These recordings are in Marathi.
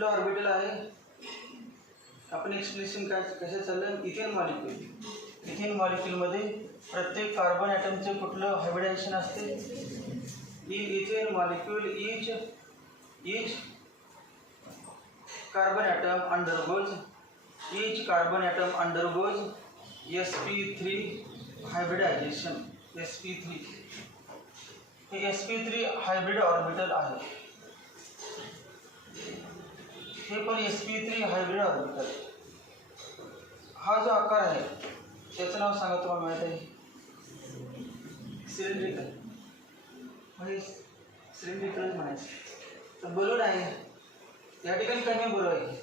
कुठलं ऑर्बिटल आहे? आपण एक्सप्लेनेशन काय कसं चाललं? Ethane molecule. इथेन मॉलिक्यूलमध्ये प्रत्येक कार्बन ॲटमचं कुठलं हायब्रिडायझेशन असते? Ethane molecule each carbon atom undergoes sp3 hybridization. sp3 हे sp3 हायब्रिड ऑर्बिटल आहे. हे पण sp3 हायब्रिड ऑर्बिटल. हा जो आकार आहे त्याचं नाव सांगा तुम्हाला माहित आहे? सिलेंड्रिकल. म्हणजे सिलेंड्रिकल म्हणायचं. तर बलून आहे या ठिकाणी कमी बरोबर आहे.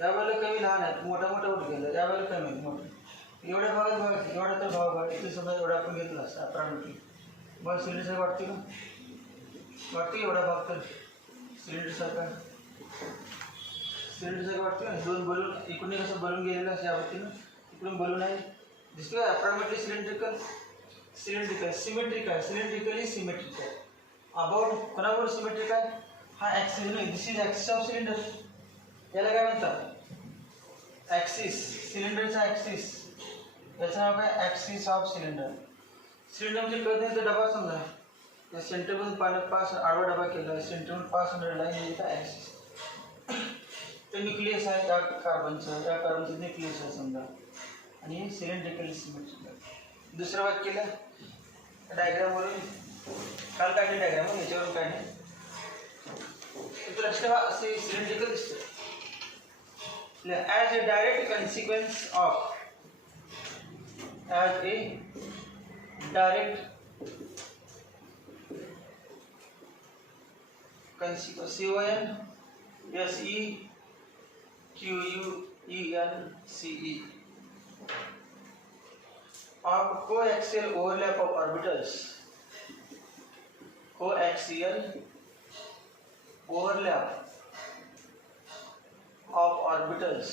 या वेळेला कमी लहान आहेत, मोठा उठ गेला. या वेळेला कमी मोठं. एवढ्या भागात बघा, एवढा तर भाग बघा. इथे समजा एवढा आपण घेतला असता अप्रॉक्सिमेटली. मग सिलेंडरसारखं वाटते का? वाटते एवढा भाग तर सिलेंडरसारखा वाटते ना. दोन बलून इकडून कसं बलून गेलेलं असं या वरतीनं इकडून बलून आहे दिसतो का? Approximately cylindrically symmetrical. अबाउट कोणावर सिमेट्रिक आहे? हा ॲक्सिस नाही. दिस इज ॲक्सिस ऑफ सिलेंडर. याला काय म्हणतात? ॲक्सिस. सिलेंडरचा ॲक्सिस. याचं नाव काय? Axis of cylinder. सिलेंडर म्हणजे कळत नाही तर डबा समजा. या सेंटरमधून पास आडवा डबा केला आहे. सेंटरमधून पास होणारी लाईन म्हणजे काय? ॲक्सिस. ते न्यूक्लियस आहे त्या कार्बनचं न्यूक्लियस आहे समजा. आणि सिलेंड्रिकली सिमेट्रिकल. दुसरं वाक्याला डायग्रामवरून काल काढले डायग्राम याच्यावरून काढले. लक्ष ठेवा असे सिलेंड्रिकल दिसतं. As a direct consequence of CONSEQUENCE of coaxial overlap of orbitals. Coaxial overlap of orbitals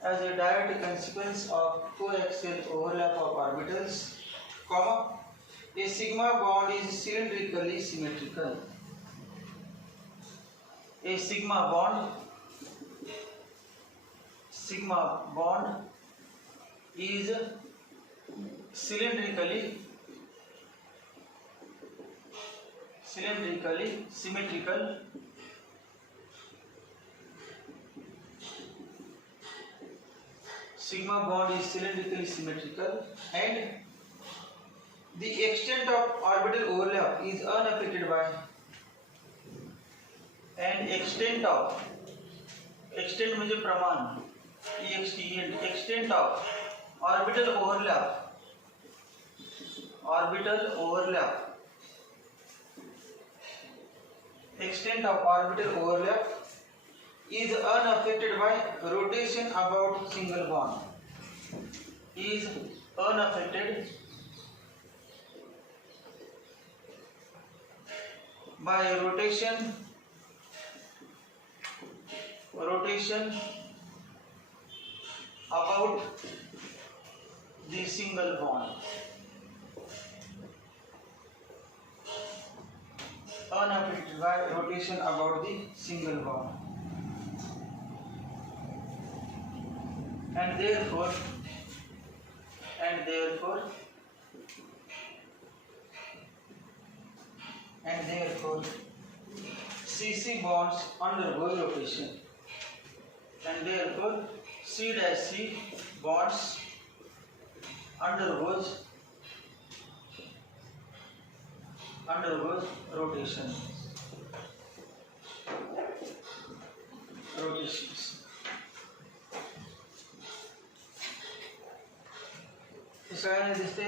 as a direct consequence of coaxial overlap of orbitals, comma, a sigma bond is cylindrically symmetrical. A sigma bond is cylindrically symmetrical. Sigma bond is cylindrically symmetrical and the extent of orbital overlap is unaffected by extent म्हणजे प्रमाण. extent of orbital overlap is unaffected by rotation about single bond. Is unaffected by rotation about the single bond. Unaffected by rotation about the single bond. And therefore CC bonds undergo rotation. And therefore C-C bonds undergoes rotations. इस सगळ्यांना दिसते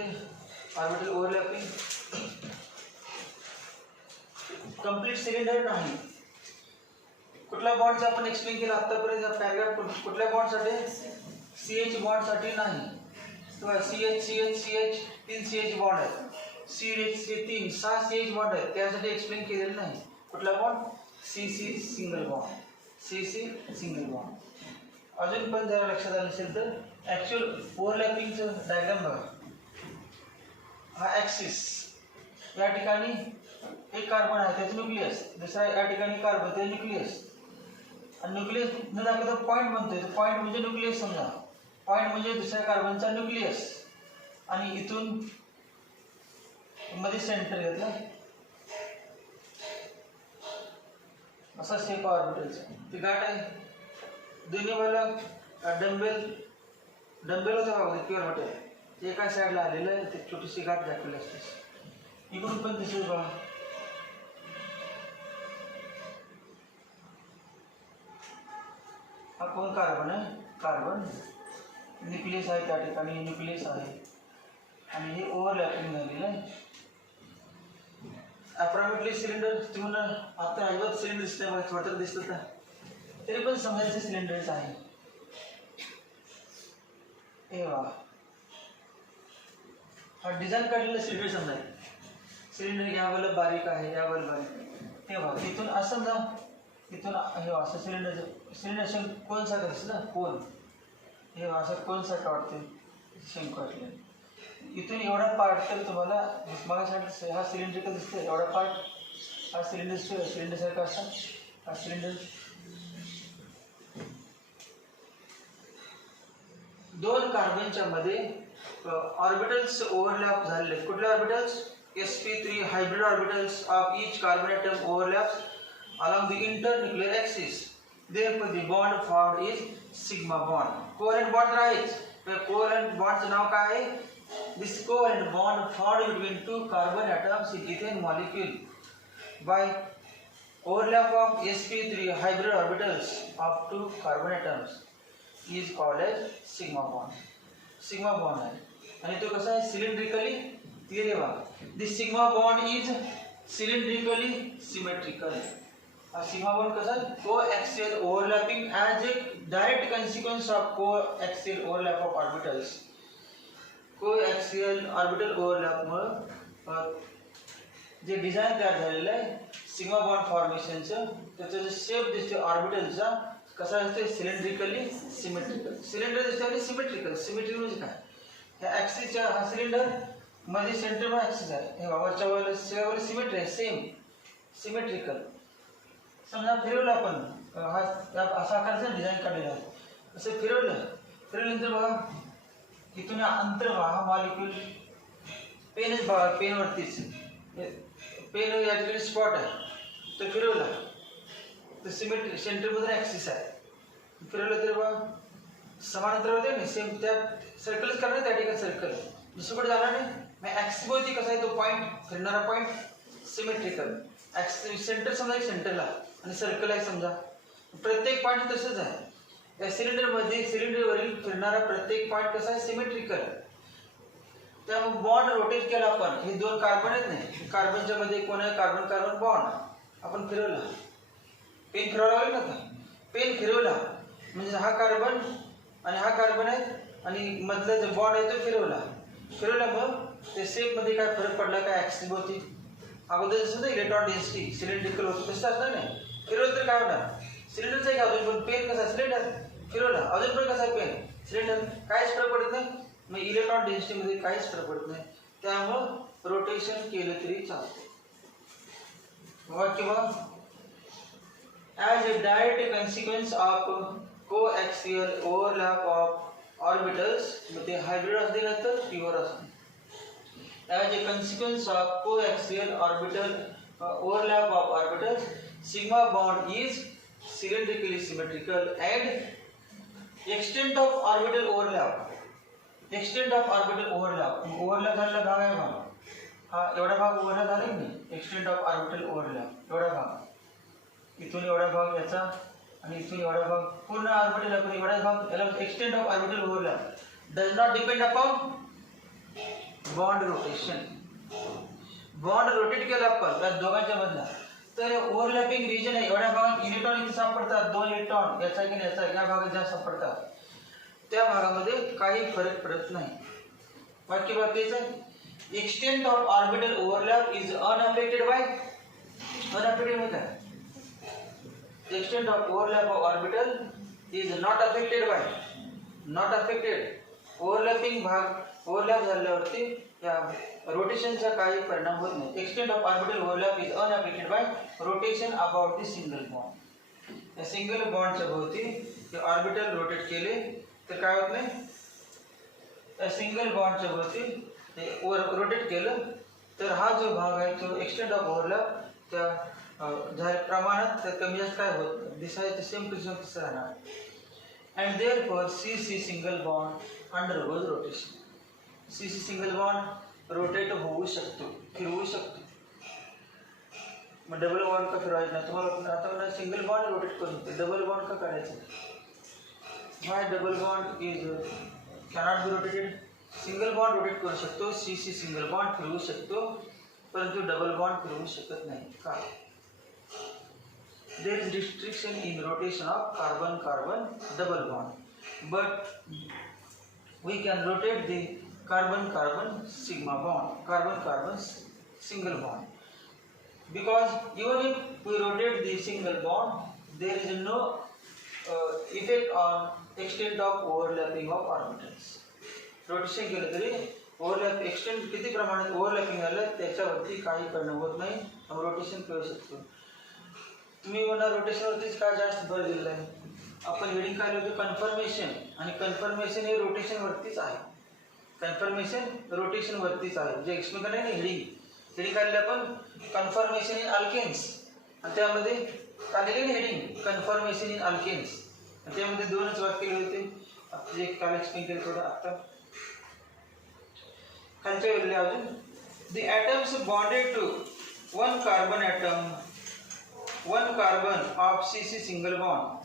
ऑर्बिटल ओव्हरलॅपिंग. कंप्लीट सिलेंडर नाही. कुठल्या बॉन्डचा आपण एक्सप्लेन केला आतापर्यंत पॅराग्राफ? कुठल्या बॉन्डसाठी? CH बॉन्डसाठी नाही. CH 3 CH बॉन्ड आहेत. CH 6 CH बॉन्ड आहेत. त्यासाठी एक्सप्लेन केलेलं नाही. कुठला बॉन्ड? CC single bond. अजून पण जरा लक्षात आलं असेल तर ॲक्च्युअल ओव्हरलॅपिंगचं डायग्राम बघा. हा ॲक्सिस. या ठिकाणी एक कार्बन आहे त्याचं न्यूक्लियस, दुसरा या ठिकाणी कार्बन ते न्यूक्लियस, आणि न्यूक्लियस न दाखवता पॉईंट बनतोय. पॉईंट म्हणजे न्यूक्लियस समजा, पॉईंट म्हणजे दुसऱ्या कार्बनचा न्यूक्लियस, आणि इथून मध्ये सेंटर घेतलं असा शेप ऑर्बिटलचा. ती गाठ आहे दोन्ही वाला डंबेल होता बघा प्युअर मटेरियल, ते एका साईडला आलेलं आहे, ते छोटीशी गाठ दाखवली असते. इकडून पण दिसेल बघा. हा कोण कार्बन आहे, कार्बन न्यूक्लियस आहे त्या ठिकाणी, न्यूक्लियस आहे, आणि हे ओव्हरलॅपिंग झालेलं आहे. अप्रॉक्सिमेटली सिलेंडर तुम्हाला आता अजिबात सिलेंडर दिसतंय बघा, छोटं दिसतं का, तरी पण समजायचं सिलेंडरच आहे. हे बघा हा डिझाईन काढलेलं सिलेंडर समजायचं. सिलेंडर यावेळेला बारीक आहे, यावेळेला बारीक. हे बघा इथून असं ना, इथून हे असं सिलेंडर शंख कोण सारखं दिसतं ना, कोण. हे असं कोण सारखं वाटते, शंख वाटले. इथून एवढा पार्ट तर तुम्हाला मागासाठी हा सिलेंड्रिकल दिसतो, एवढा पार्ट हा सिलेंडर सारखा असा, हा सिलेंडर. दोन कार्बनच्या मध्ये ऑर्बिटल्स ओव्हरलॅप झालेले. कुठले orbitals? sp3 hybrid orbitals of each carbon atom overlaps along the internuclear axis. Therefore the bond formed is sigma bond. Covalent bond राहील. तर covalent bondचं नाव काय आहे? This covalent bond formed between two carbon atoms in ethane molecule by overlap of sp3 hybrid orbitals of two carbon atoms is called as sigma bond. Sigma bond आहे, आणि तो कसा आहे, सिलेंड्रिकली दिले बघा. This sigma bond is cylindrically symmetrical. हा sigma bond कसा आहे, coaxial overlapping as a direct consequence of coaxial overlap of orbitals. Coaxial orbital overlap मुळे जे डिझाईन तयार झालेलं आहे सिग्मा बॉन्ड फॉर्मेशनचं, त्याचा जो शेप दिसतो ऑर्बिटलचा कसा असतो, सिलेंड्रिकली सिमेट्रिकल. सिलेंडर दिसतो आणि सिमेट्रिकल. सिमेट्रिकल म्हणजे काय, ह्या ॲक्सिसच्या हा सिलेंडर मध्ये सेंटर ॲक्सिस आहे, हे वरच्या वर सिमेट्री आहे, सेम सिमेट्रिकल. समजा फिरवलं आपण, हा असा आकारचा डिझाईन काढलेला आहे, असं फिरवल्यानंतर बघा इथून अंतर बघा, हा मॉलिक्यूल पेनच बघा, पेनवरतीच पेन या ठिकाणी स्पॉट आहे, तो फिरवला तर सिमेट्री सेंटरमध्ये ॲक्सिस आहे, फिरवलं तर बघा समांतर होते ना, सेम त्या सर्कलच करणार, त्या ठिकाणी सर्कल दुसरीकडे जाणार नाही. मग ॲक्सिसभोवती कसा आहे तो पॉईंट, फिरणारा पॉईंट सिमेट्रिकल. ॲक्सिस सेंटर समजा एक सेंटरला आणि सर्कल आहे समजा, प्रत्येक पॉईंट तसंच आहे. या सिलेंडरमध्ये सिलेंडरवरील फिरणारा प्रत्येक पॉईंट कसा आहे, सिमेट्रिकल. त्यामुळे बॉन्ड रोटेट केला आपण, हे दोन कार्बन आहेत नाही, कार्बनच्या मध्ये कोण आहे, कार्बन कार्बन बॉन्ड आपण फिरवला, पेन फिरवायला लागेल ना, पेन फिरवला म्हणजे हा कार्बन आणि हा कार्बन आहे, आणि मधला जो बॉन्ड आहे तो फिरवला मग ते शेप मध्ये काय फरक पडला काय, ॲक्सिस भोवती अगोदर जसं इलेक्ट्रॉन डेन्सिटी सिलेंड्रिकल होतं तसं असणार नाही, फिरवलं तर काय होणार, सिलेंडरचं एक अजून पण पेन कसा सिलेंडर फिरवला अजून पण कसा पेन सिलेंडर, काहीच फरक पडत नाही. मग इलेक्ट्रॉन डेन्सिटीमध्ये काहीच फरक पडत नाही, त्यामुळं रोटेशन केलं तरी चालतं. किंवा as a direct consequence of coaxial overlap of orbitals, मध्ये hybrid असते ना तर pure असते. As a consequence of coaxial orbital overlap of orbitals, sigma bond is cylindrically symmetrical and extent of orbital overlap. Extent of orbital overlap. Overlap झालेला भाग आहे बघा. हा एवढा भाग ओव्हरलॅप झाला की नाही, एक्सटेंट ऑफ ऑर्बिटल ओव्हरलॅप एवढा भाग, इथून एवढा भाग याचा आणि इथून एवढा भाग पूर्ण ऑर्बिटल आपण एवढा भाग, याला extent of orbital overlap does not depend upon bond rotation. Bond rotate केला आपण या दोघांच्या मधला तर ओव्हरलॅपिंग रिजन आहे, एवढ्या भागात इलेक्ट्रॉन इथे सापडतात, दोन इलेक्ट्रॉन याचा की याचा या भागात जास्त सापडतात, त्या भागामध्ये काही फरक पडत नाही. बाकी बाकीचं extent of orbital overlap is unaffected by unaffected method. Extent of overlap of orbital is not affected by not affected. Overlapping भाग overlap झाल्यावरती या रोटेशनचा काही परिणाम होत नाही. Extent of orbital overlap is unaffected bye rotation about the single bond. या सिंगल बॉन्डच्या भोवती ते ऑर्बिटल रोटेट केले तर काय होत नाही. त्या सिंगल बॉन्डच्या भोवती ते रोटेट केलं तर हा जो भाग आहे तो एक्सटेंट ऑफ ओव्हरलॅप त्या प्रमाणात कमी जास्त काय होत दिसायचं सेम टू सेम तसं राहणार. And therefore C C single bond undergoes rotation. C C single bond rotate होऊ शकतो, फिरवू शकतो. मग डबल बॉन्ड का फिरवायचं नाही. तुम्हाला आता सिंगल बॉन्ड रोटेट करून डबल बॉन्ड का करायचं. Y double bond is cannot be rotated. Single bond rotate करू शकतो, सी सी सिंगल बॉन्ड फिरवू शकतो, परंतु डबल बॉन्ड फिरवू शकत नाही. का? There is restriction in rotation of carbon-carbon double bond, but we can rotate the carbon-carbon sigma bond, carbon-carbon single bond. Because even if we rotate the single bond, there is no effect on extent of overlapping of orbitals. Rotation केलं तरी ओव्हरलॅप एक्सटेंड किती प्रमाणात ओव्हरलॅपिंग झालं त्याच्यावरती काही परिणाम होत नाही. रोटेशन करू शकतो. तुम्ही म्हणा रोटेशनवरतीच काय जास्त भर दिलेला आहे. आपण हेडिंग काय लिहितो कन्फर्मेशन, आणि कन्फर्मेशन हे रोटेशनवरतीच आहे. कन्फर्मेशन रोटेशनवरतीच आहे. जे एक्सप्लेन आहे ना हेडिंग काढले आपण कन्फर्मेशन इन अल्केन्स, आणि त्यामध्ये काढलेले ना हेडिंग कन्फर्मेशन इन अल्केन्स, आणि त्यामध्ये दोनच वाक्य लिहिले होते. जे काल एक्सप्लेन केलं थोडं आता खालच्या वेळेला अजून the atoms bonded to one carbon atom, one carbon of CC single bond.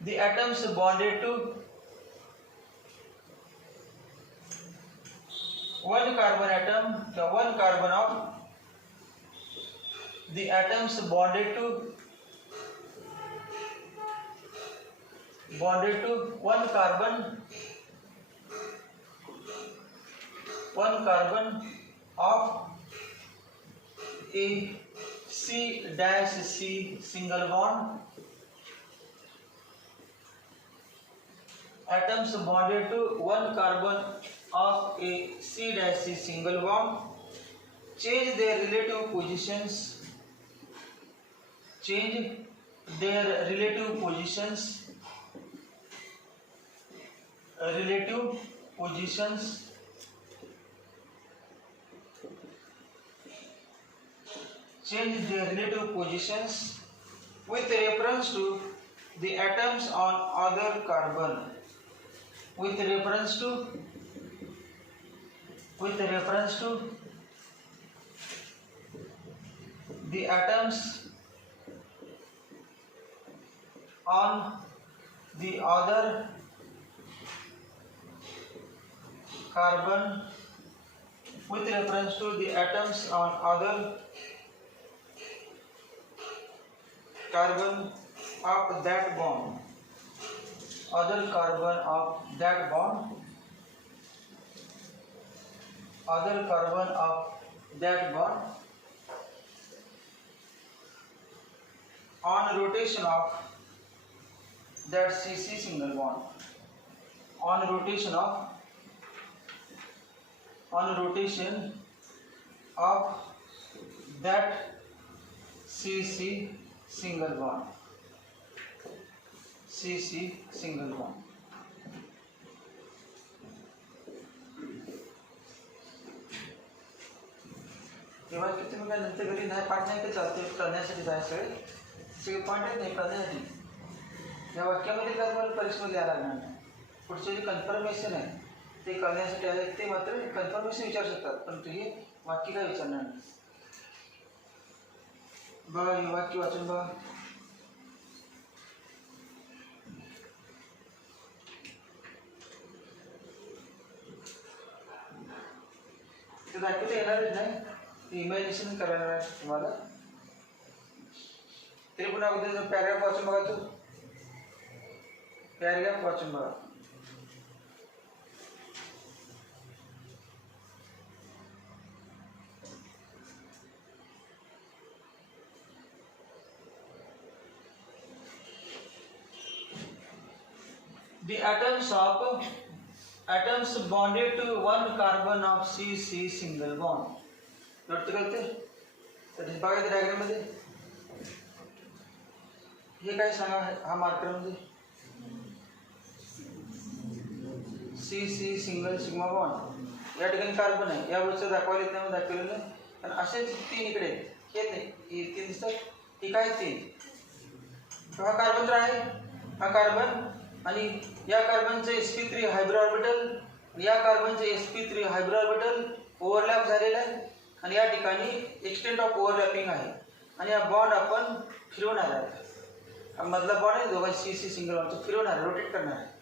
The atoms bonded to one carbon atom, the one carbon of the atoms bonded to one carbon of a C-C single bond. Atoms bonded to one carbon of a C-C single bond change their relative positions. Change their relative positions. Change their relative positions with reference to the atoms on other carbon. With reference to the atoms on the other carbon. With reference to the atoms on other carbon of that bond, other carbon of that bond, other carbon of that bond, on rotation of that CC single bond, on rotation of that CC single bond, CC single bond. तेव्हा किती मग नंतर घरी नाही पाठ नाही तर चालते करण्यासाठी जायचं सगळे पॉईंट आहेत नाही करण्यासाठी. या वाक्यामध्ये काय तुम्हाला परीक्षेमध्ये लिहायला लागणार नाही. पुढचे जे कन्फर्मेशन आहे ते करण्यासाठी आहे ते मात्र कन्फर्मेशन विचारू शकतात, परंतु हे वाक्य काय विचारणार नाही. बघा हे वाक्य वाचून बघा. ते दाखवता येणारच नाही, ते इमॅजिनेशन करायला आहे तुम्हाला. तरी पुन्हा अगोदर पॅराग्राफ वाचून बघा. तू पॅराग्राफ वाचून बघा. The atoms of atoms bonded to one carbon of C single bond. Note करते तर बघा इथे डायग्राम मध्ये हे काय सांगा हा मार्कर मध्ये C सिंगल सिग्मा बॉन्ड या ठिकाणी कार्बन आहे या वरचं दाखवायला त्यामध्ये दाखवलेलं नाही आणि असेच तीन इकडे हे नाही हे तीन दिसतात ही काय तीन हा कार्बन तर आहे हा कार्बन आणि या कार्बनचे sp3 हायब्रिड ऑर्बिटल या कार्बनचे sp3 हायब्रिड ऑर्बिटल ओव्हरलॅप झालेला आहे आणि या ठिकाणी एक्सटेंट ऑफ ओव्हरलॅपिंग आहे आणि हा बॉन्ड आपण फिरवणार आहे मधला बॉन्ड आहे दोघांची सी सिंगल बॉन्ड फिरवणार रोटेट करणार आहे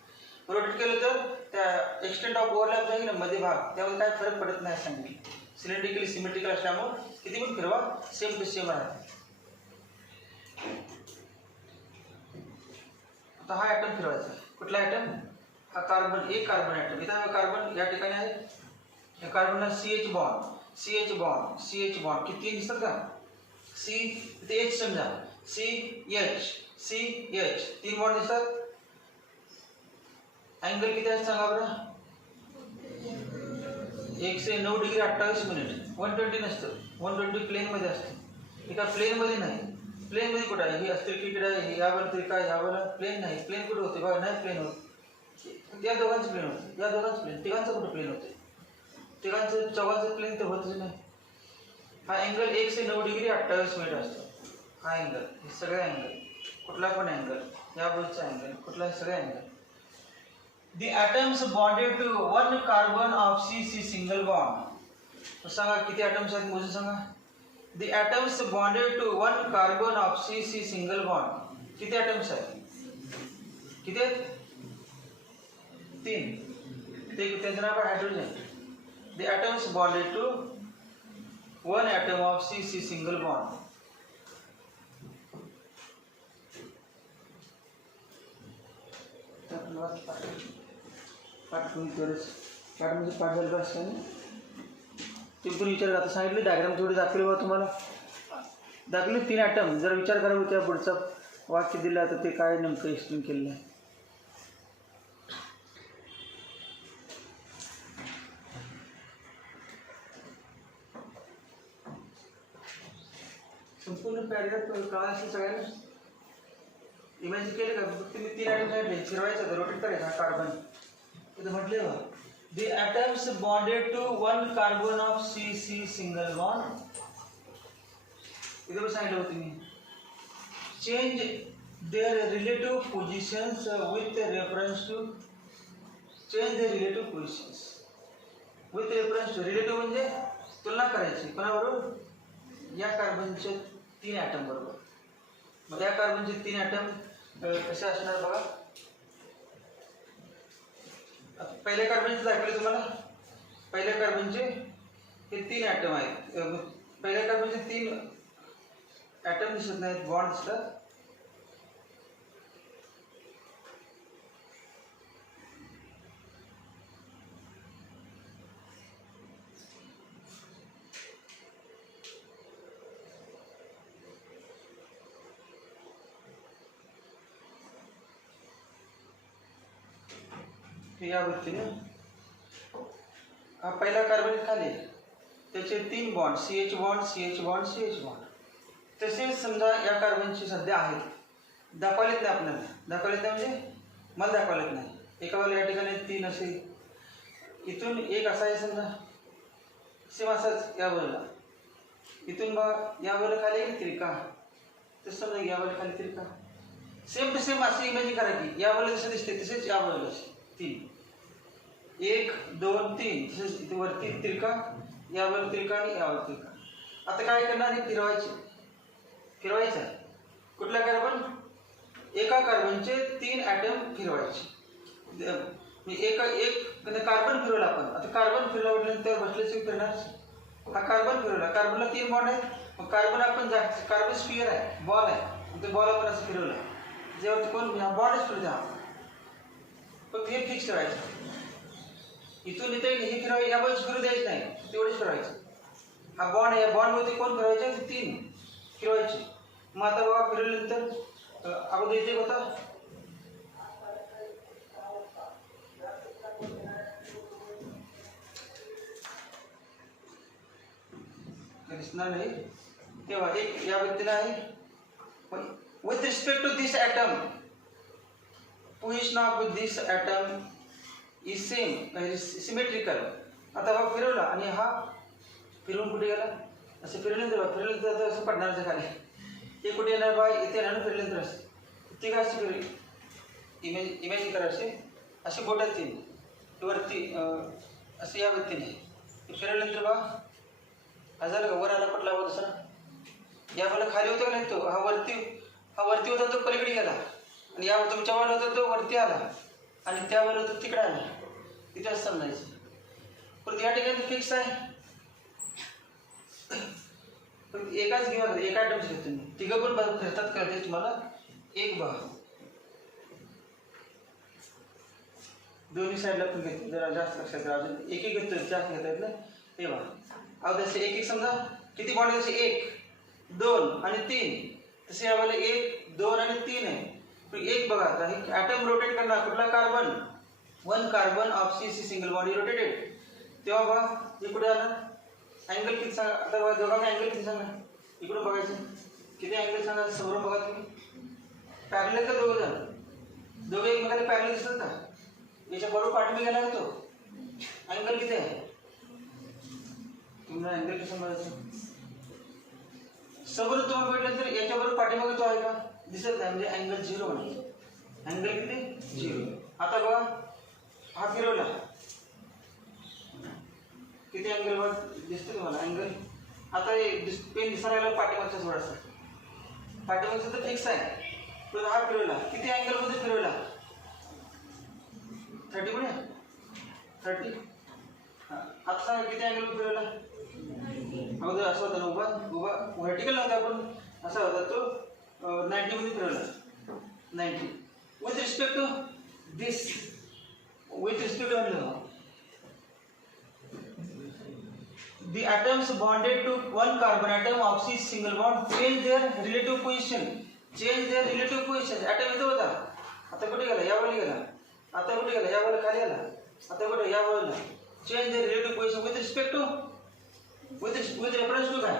रोटेट केलं तर त्या एक्सटेंट ऑफ ओव्हरलॅप जाईल ना मध्ये भाग त्यामध्ये काय फरक पडत नाही सांगितलं सिलेंड्रिकली सिमेट्रिकल असल्यामुळे किती पण फिरवा सेम टू सेम राहते आता हा ॲटम फिरवायचा कुठला ॲटम हा कार्बन एक कार्बन ॲटम इथं कार्बन या ठिकाणी आहे या कार्बनला CH बॉन्ड किती दिसतात का C इथे H समजा CH तीन बॉन्ड दिसतात अँगल किती आहे सांगा बरं 109 डिग्री 28 मिनिट 120 नसतं 120 प्लेन मध्ये असतं एका प्लेन मध्ये नाही प्लेन मध्ये कुठं आहे ही अस्त्रिकीकडे आहे यावर त्रिका यावर प्लेन नाही प्लेन कुठे होते बघा नाही प्लेन होत या दोघांचं प्लेन होतं या दोघांचं प्लेन तिघांचं कुठं प्लेन होते तिघांचं चौघांचं प्लेन तर होतच नाही हा अँगल 109 डिग्री 28 मिनिट असतो हा अँगल हे सगळे अँगल कुठला पण अँगल या बाजूचा अँगल कुठला सगळे angle The atoms bonded to one carbon of C single bond. सांगा किती atoms आहेत मोजून सांगा. The atoms bonded to one carbon of C single bond. किती atoms आहेत? किती आहेत? तीन. ते त्याचं नाव आहे hydrogen. The atoms bonded to one atom of C single bond. पाठ म्हणजे पाठ झालं असं ते पण विचार आता सांगितले डायग्राम थोडी दाखवली बा तुम्हाला दाखवले तीन ॲटम जर विचार करा त्या पुढचा वाक्य दिलं तर ते काय नेमकं एक्सप्लेन केलेलं आहे संपूर्ण पॅरेग्राफ कळा असेल सगळ्यांना इमॅजिन केलं का फक्त मी तीन ॲटम सांगितले फिरवायचं तर रोटेट करायचा कार्बन इथं म्हटले बघा The atoms bonded to one carbon of C single bond. इधर भी सांगितलं होतं मी change their relative positions with reference to change their relative positions with reference to relative म्हणजे तुलना करायची कोणाबरोबर या कार्बनचे तीन ॲटम बरोबर मग या कार्बनचे तीन ॲटम कसे असणार बघा पहिल्या कार्बनचे दाखवले तुम्हाला पहिल्या कार्बनचे हे तीन ॲटम आहेत पहिल्या कार्बनचे तीन ॲटम दिसत नाहीत बॉन्ड दिसतात या वृत्तीने हा पहिला कार्बन खाली त्याचे तीन बॉन्ड CH बॉन्ड तसेच समजा या कार्बनची सध्या आहेत दाखवलेत नाही आपल्याला दाखवलेत नाही म्हणजे मला दाखवलेत नाही एका वेळेला या ठिकाणी तीन असे इथून एक असा आहे समजा सेम असाच या वेळेला इथून बघा या वेळेला खाली एक त्रिका तसं समजा या वेळेला खाली त्रिका सेम टू सेम असे इमॅजिन करा की या वेळेला जसं दिसते तसेच या वेळेला तीन 1 2 3 तसेच इथे वरती त्रिका यावर त्रिका आणि यावर त्रिका आता काय करणार आहे फिरवायचं आहे कुठला कार्बन एका कार्बनचे तीन ॲटम फिरवायचे एक कार्बन फिरवला आपण आता कार्बन फिरवला म्हटल्यानंतर बसलेच फिरणार हा कार्बन फिरवला कार्बनला तीन बॉन्ड आहेत मग कार्बन आपण कार्बन स्फिअर आहे बॉल आहे ते बॉल आपण असं फिरवला जेव्हा कोण बॉन्डच फिरवला पण हे फिक्स करायचं इथून इथे हे फिरवायचं या बाजूस फिरू द्यायचं नाही तेवढेच फिरवायचं हा बॉन्ड आहे बॉन्ड मध्ये कोण फिरवायचे तीन फिरवायचे मग आता बघा फिरवल्यानंतर अगोदर इथे होता दिसणार नाही तेव्हा एक या व्यक्तीला आहे with respect to this atom position of this atom is same symmetrical. आता हा फिरवला आणि हा फिरवून कुठे गेला असं फिरवल्यानंतर तर असं पडणारच खाली. हे कुठे येणार बा इथे येणार फिरल्यानंतर असं ती काय अशी इमॅजिन करा असे बोटात तीन वरती असं या व्यक्तीने फिरवल्यानंतर बा हजार वर आला पटला बा दुसरा या मला खाली होता का नाही तो हा वरती होता तो पलीकडे गेला आणि या तुमच्या वर होता तो वरती आला आणि त्यावर होता तिकडे आला तिथे असं समजायचं. पण या ठिकाणी फिक्स आहे एकाच घेवा एका आयटम्स घेतो तुम्ही तिघं पण फिरतात कळते तुम्हाला एक बघा दोन्ही साईडला पण घेतो जरा जास्त लक्षात राहा अजून एक एक घेतो जास्त घेता येत नाही हे बघा अहो तसे एक एक समजा किती बॉन्ड तसे 1 2 आणि 3 तसे आम्हाला 1 2 आणि 3 आहे एक बघा आता हे ॲटम रोटेट करणार कुठला carbon 1 carbon of C single bond rotated तेव्हा बघा हे कुठे आलं अँगल किती सांगा आता बघा दोघांना अँगल किती सांगा इकडून बघायचं किती अँगल सांगा समोरून बघा तुम्ही पॅरलल का दोघे एकमेकाला पॅरलल दिसतात का याच्या बरोबर पाठीमागे गेला तो अँगल किती आहे तुम्हाला अँगल कसं समजायचं समोर तुम्हाला भेटलं तर याच्या बरोबर पाठीमागे तो आहे का दिसत नाही म्हणजे अँगल 0 म्हणायचं अँगल किती 0. आता बघा हा फिरवला किती अँगल वर दिसतो तुम्हाला अँगल आता पेन दिसायला पाठीमागचा थोडासा पाठीमागचा तर फिक्स आहे पण हा फिरवला किती अँगल मध्ये फिरवला 30 पुढे 30 आता सांगा किती अँगल फिरवला अगोदर असा होता ना उभा व्हर्टिकल नव्हता पण असा होता तो 90 मध्ये फिरवला 90 with respect to this with respect to the atoms bonded to one carbon atom of C single bond change their relative position atom इथं होता आता कुठे गेला या वळी गेला आता कुठे गेला या वळी खाली आला आता कुठे या वळीला change their relative position with respect to with reference to काय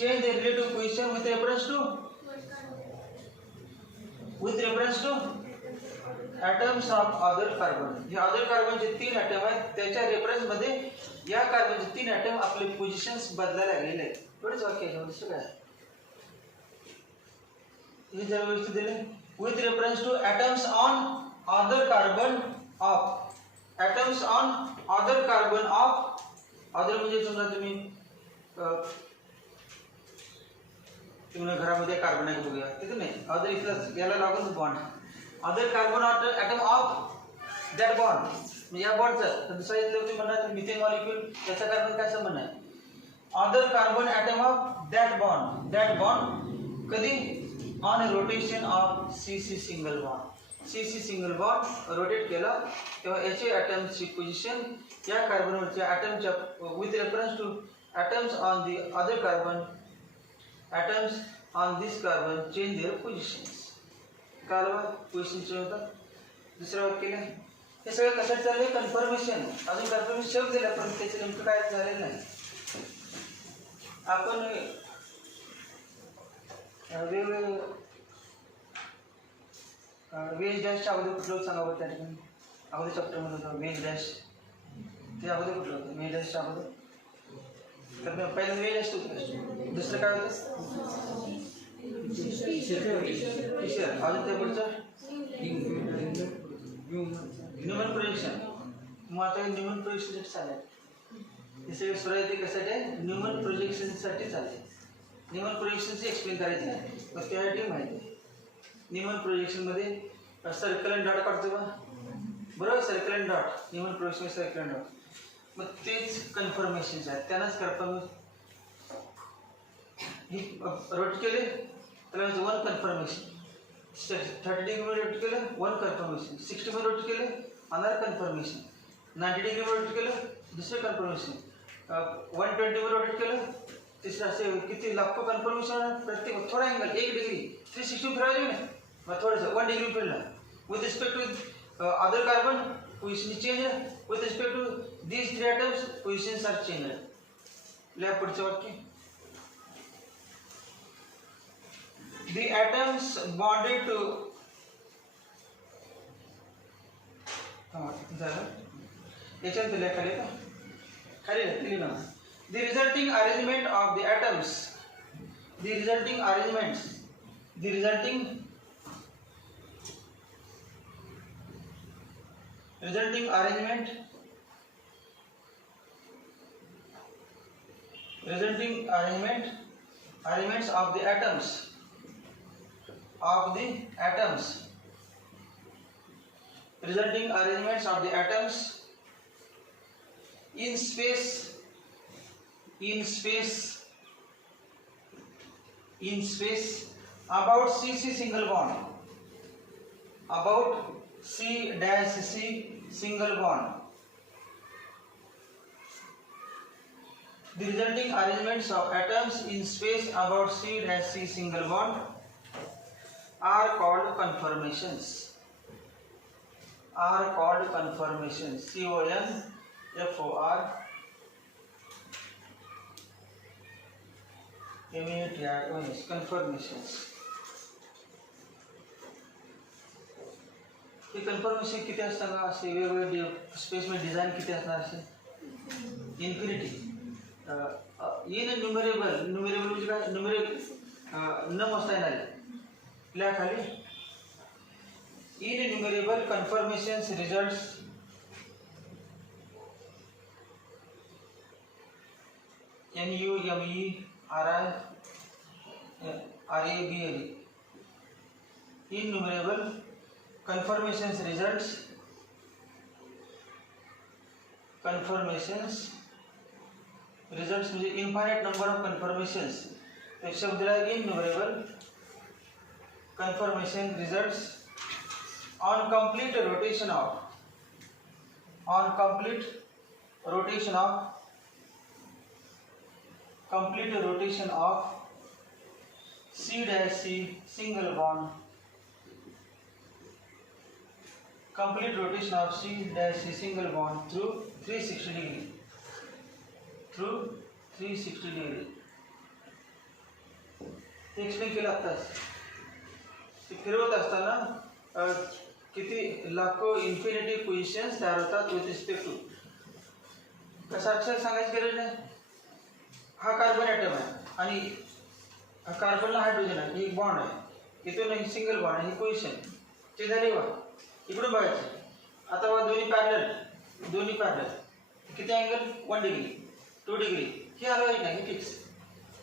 change their relative position with reference to atoms of other carbon हे other carbon जे 3 ॲटम आहेत त्याच्या रेफरन्स मध्ये या कार्बनचे 3 ॲटम आपले पोझिशन्स बदलायला लागलेले आहेत एवढेच वाक्य आहे दुसरं काय हे जर व्यवस्थित दिले with reference to atoms on other carbon of other म्हणजे समजा तुम्ही तुम्ही घरामध्ये कार्बन आहे बघूया तिथे नाही अदर इथलं याला लागून bond other carbon atom of that bond म्हणजे या बॉन्डचं तर दुसरा इथलं तुम्ही म्हणणार मिथेन मॉलिक्यूल त्याचा कार्बन काय संबंध आहे other carbon atom of that bond कधी on rotation of C single bond rotate केला तेव्हा याचे ॲटमची पोझिशन या कार्बनवरच्या ॲटमच्या with reference to atoms on the other carbon atoms on this carbon change their positions कालवा पोझिशन चेंज होतात. दुसरं वाक्य हे सगळं कसं चाललंय कन्फर्मेशन अजून कन्फर्मेशन शब्द दिला पण त्याचं नेमकं काय झालेलं नाही. आपण वेगवेगळे वेज डॅशच्या अगोदर कुठलं होतं सांगा त्या ठिकाणी अगोदर चॅप्टरमध्ये होतं वेज डॅश ते अगोदर कुठलं होतं वेज डॅशच्या अगोदर तर पहिल्यांदा वेज डॅश होतं दुसरं काय होतं फिशर अजून त्या पुढचं न्यूमन प्रोजेक्शन मग आता न्यूमन प्रोजेक्शनसाठी चालेल हे सगळे सुरू आहे ते कशासाठी आहे न्यूमन प्रोजेक्शनसाठी चालेल. न्यूमन प्रोजेक्शनची एक्सप्लेन करायची नाही मग त्यासाठी माहिती आहे. न्यूमन प्रोजेक्शनमध्ये सर्कल अँड डॉट काढतो का बरोबर circle and dot Newman projection circle and dot मग तेच कन्फर्मेशन्स आहेत त्यांनाच कन्फर्म ही रोट केले त्याला वन कन्फर्मेशन 30 डिग्री रोटेट केलं वन कन्फर्मेशन 60 मध्ये रोटेट केलं अनदर कन्फर्मेशन 90 डिग्री रोटेट केलं दुसरं कन्फर्मेशन 120 मध्ये रोटेट केलं तिसरं असे किती लाखो कन्फर्मेशन प्रत्येक थोडा अँगल 1 डिग्री 360 फिरायचं नाही मग थोडंसं 1 डिग्री फिरला with respect to other carbon position change with respect to these 3 atoms positions are change. लिहा पुढचं वाक्य the atoms bonded to याच्यात खाली का खाली लिहिलं ना the resulting arrangement of the atoms the resulting arrangements the resulting arrangement arrangements of the atoms resulting arrangements of the atoms in space about C single bond the resulting arrangements of atoms in space about C single bond are called conformations conformations हे कन्फर्मेशन किती असतात का असे वेगवेगळे स्पेस मध्ये डिझाइन किती असणार असे इन्फिनिटी इन न्यूमरेबल म्हणजे काय न मोजता येणार लिहा खाली innumerable conformations results innumerable conformations results म्हणजे infinite number of conformations तो शब्द दिला innumerable conformation results on complete rotation of C single bond complete rotation of C single bond through 360 degree explain केलं आताच फिरवत असताना किती लाखो इन्फिनिटी पोझिशन्स तयार होतात विथ रिस्पेक्ट टू कसं अक्षर सांगायची गरज नाही हा कार्बन ॲटम आहे आणि कार्बनला हायड्रोजन आहे एक बॉन्ड आहे इथून एक सिंगल बॉन्ड आहे ही पोझिशन ते झाली बा इकडून बघायचं आता बघा दोन्ही पॅरलल किती अँगल 1 डिग्री 2 डिग्री हे हलवायचं नाही हे fix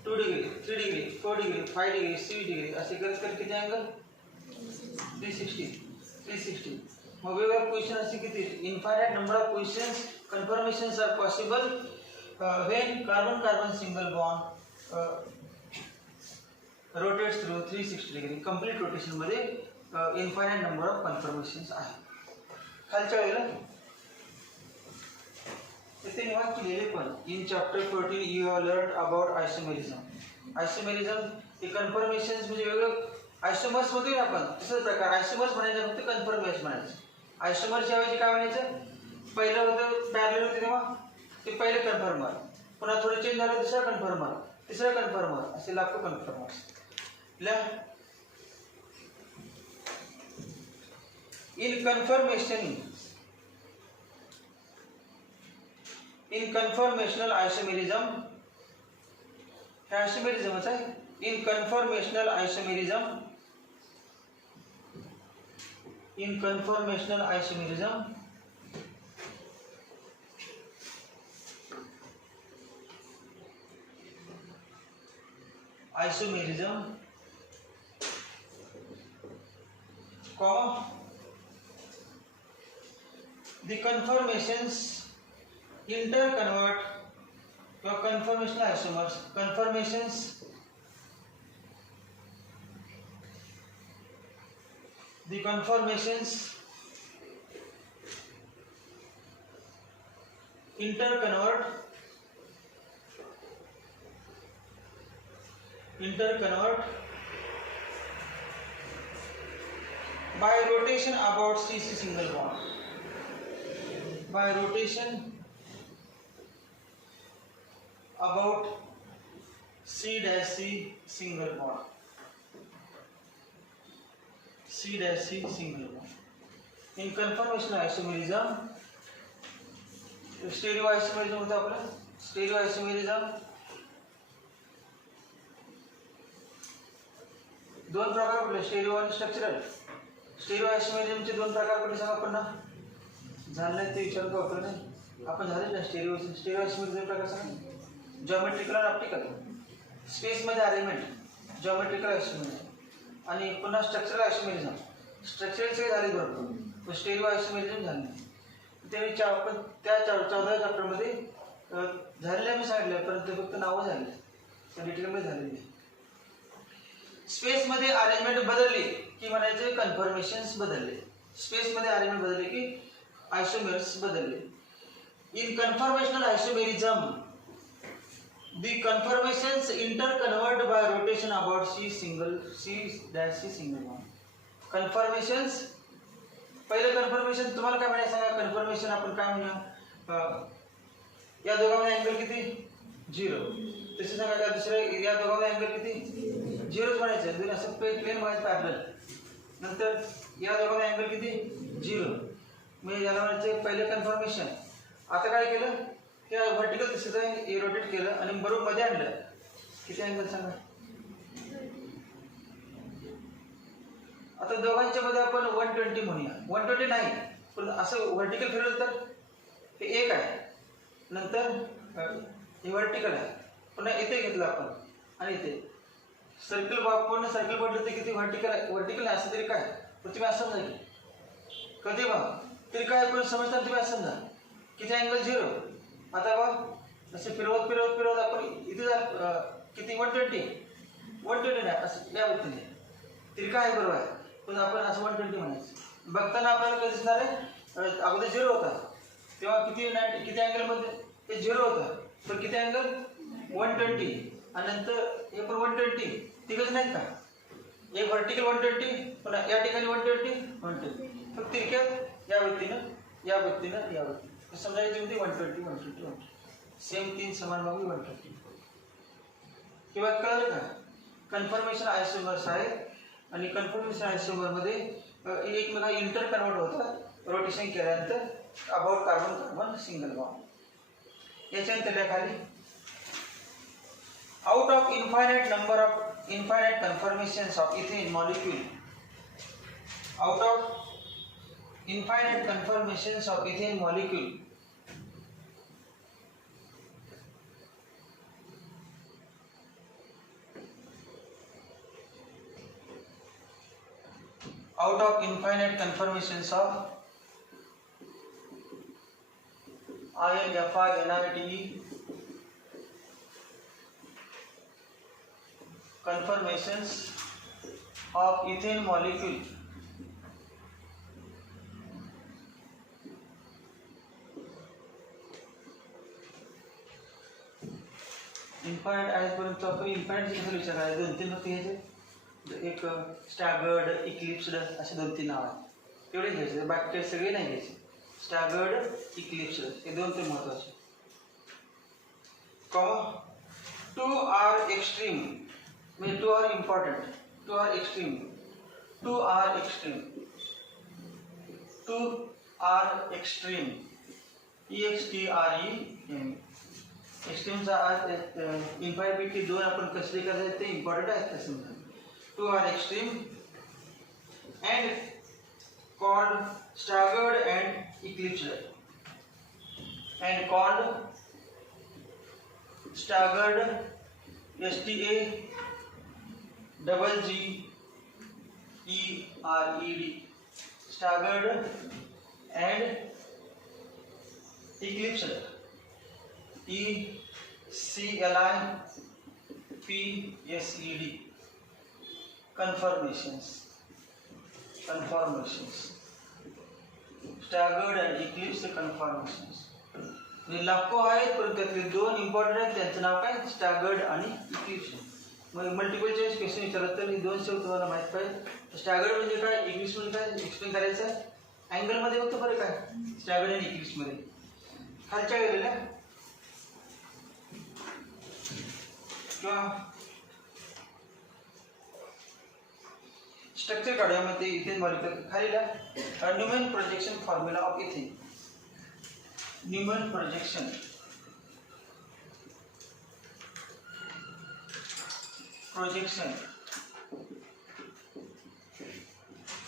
2 degree 3 degree 4 degree 5 degree 6 degree असे करत किती अँगल 360 मग वेगवेगळ्या पोझिशन असे किती infinite number of positions conformations are possible when carbon single bond rotates through 360 degree complete rotation मध्ये इन्फायनाइट नंबर ऑफ कन्फर्मेशन्स आहे खालच्या वेळेला इथे निवांत केलेले पण in chapter 14 you have learn about isomerism हे कन्फर्मेशन्स म्हणजे वेगवेगळं आयसोमर्स मध्ये आपण तसंच प्रकार आयसोमर्स म्हणायचं फक्त कन्फर्मेशन म्हणायचं आयसोमरच्या ऐवजी काय म्हणायचं पहिलं होतं पॅरलल होते तेव्हा ते पहिले कन्फर्मर पुन्हा थोडं चेंज झालं दुसरा कन्फर्मर तिसरा कन्फर्मर असे लाखो कन्फर्मर्स इन कन्फर्मेशनल आयसोमेरिझम हे आयसोमेरिझमच आहे in conformational isomerism the conformations interconvert your conformational isomers conformations the conformations interconvert by rotation about C single bond by rotation about C single bond C dash C single bond. In conformational isomerism, स्टेरिओआयसोमेरिझम होतं आपलं. स्टेरिओआयसोमेरिझम दोन प्रकार पडले, स्टेरिओ आणि स्ट्रक्चरल. स्टेरिओआयसोमेरिझमचे दोन प्रकार पडले सांगा पुन्हा. झालं नाही ते विचार का नाही, आपण झाले ना. स्टेरिओआयसोमेरिझम प्रकार सांगा. जॉमेट्रिकल आणि ऑप्टिकल. स्पेसमध्ये अरेंजमेंट जॉमेट्रिकल आयसोमेरिझम. आणि पुन्हा स्ट्रक्चरल आयसोमेरिझम. स्ट्रक्चरलचे झाले भरपूर, पण स्टेरिओआयसोमेरिझम झाले नाही. ते आपण त्या 14व्या चॅप्टरमध्ये झालेल्या मी सांगितलं, परंतु फक्त नावं झाले, डिटेलमध्ये झालेली. स्पेसमध्ये अरेंजमेंट बदलली की म्हणायचे कन्फर्मेशन्स बदलले. स्पेसमध्ये अरेंजमेंट बदलले की आयसोमेर्स बदलले. In conformational isomerism the conformations interconvert by rotation about C dash C single bond. Conformations, पहिलं कन्फर्मेशन तुम्हाला काय म्हणायचं सांगा. कन्फर्मेशन आपण काय म्हणूया, या दोघांमध्ये अँगल किती 0. तसे सांगा का दुसऱ्या, या दोघांमध्ये अँगल किती 0च म्हणायचं. दोन असं प्लेन म्हणायचं पॅरलल. नंतर या दोघांमध्ये अँगल किती 0, म्हणजे याला म्हणायचं पहिलं कन्फर्मेशन. आता काय केलं, हे व्हर्टिकल दिसत आहे, हे रोटेट केलं आणि बरोबर मध्ये आणलं. किती अँगल सांगा. आता दोघांच्या मध्ये आपण 120 म्हणूया. 120 नाही, पण असं व्हर्टिकल फिरवलं तर हे 1 आहे. नंतर हे व्हर्टिकल आहे, पुन्हा इथे घेतलं आपण आणि इथे सर्कल, पूर्ण सर्कल पडलं तर किती व्हर्टिकल आहे. व्हर्टिकल आहे असं तरी काय, पण तुम्ही असं समजा की कधी बघ तरी काय, पण समजताना तुम्ही असं समजा किती अँगल 0. आता बघ असे फिरवत फिरवत फिरवत आपण इथे झालं किती 120 नाही असं या व्यक्तीने तरी काय बरोबर आहे, पण आपण असं 120 म्हणायचं. बघताना आपल्याला काय दिसणार आहे, अगोदर 0 होता तेव्हा किती अँगलमध्ये ते 0 होतं, तर किती अँगल 120 आणि नंतर हे पण 120. तिघच नाहीत का, एक व्हर्टिकल 120, पण या ठिकाणी 120 फक्त तिरक्यात या व्यक्तीनं या व्यक्तीनं या व्यक्तीनं समजायची होती 120 सेम 3 समान बाजू 120. किंवा कळलं का. कन्फर्मेशन आयसोमर्स आहे आणि कन्फर्मेशन आयसोमरमध्ये एकमेका इंटर कन्वर्ट होतात रोटेशन केल्यानंतर अबाउट कार्बन सिंगल बॉन्ड. याच्यानंतर खाली out of infinite conformations of ethane molecule. Out of infinite conformations of ethane molecule, out of infinite conformations of iron FI NiTe conformations of ethane molecule, infinite आजपर्यंत आपण इन्फायनाइटचे कसं विचारायला 2-3 फक्त घ्यायचे. एक स्टॅगर्ड, इक्लिप्स्ड असे 2-3 नाव आहेत, तेवढे घ्यायचे, बाकी सगळे नाही घ्यायचे. स्टॅगर्ड, इक्लिप्स्ड हे 2 ते महत्वाचे. कॉमा 2 आर एक्स्ट्रीम, म्हणजे 2 are important, 2 are extreme, 2 are extreme, 2 are extreme, EXTREM. एक्स्ट्रीमचा आज इन्फायनाइटपैकी 2 आपण कसले करायचे ते इम्पॉर्टंट आहेत तसं म्हणतात. 2 are extreme and called staggered and eclipsed, and called staggered STAGGERED, staggered and eclipsed, ECLIPSED. conformations, staggered and eclipsed conformations. लाखो आहेत, पण त्यातले 2 इम्पॉर्टंट आहेत, त्यांचं नाव काय, स्टॅगर्ड आणि इक्लिप्स्ड. मग मल्टिपल चॉईस क्वेश्चन विचारत तर हे 2 शब्द तुम्हाला माहीत पाहिजे. स्टॅगर्ड म्हणजे काय, इक्लिप्स म्हणजे काय एक्सप्लेन करायचं आहे. अँगलमध्ये फक्त फरक आहे स्टॅगर्ड आणि इक्लिप्समध्ये. खालच्या गेलेल्या स्ट्रक्चर काढूया मग ते इथेन मॉलिक्युल खालीला Newman projection formula of ethane. Newman projection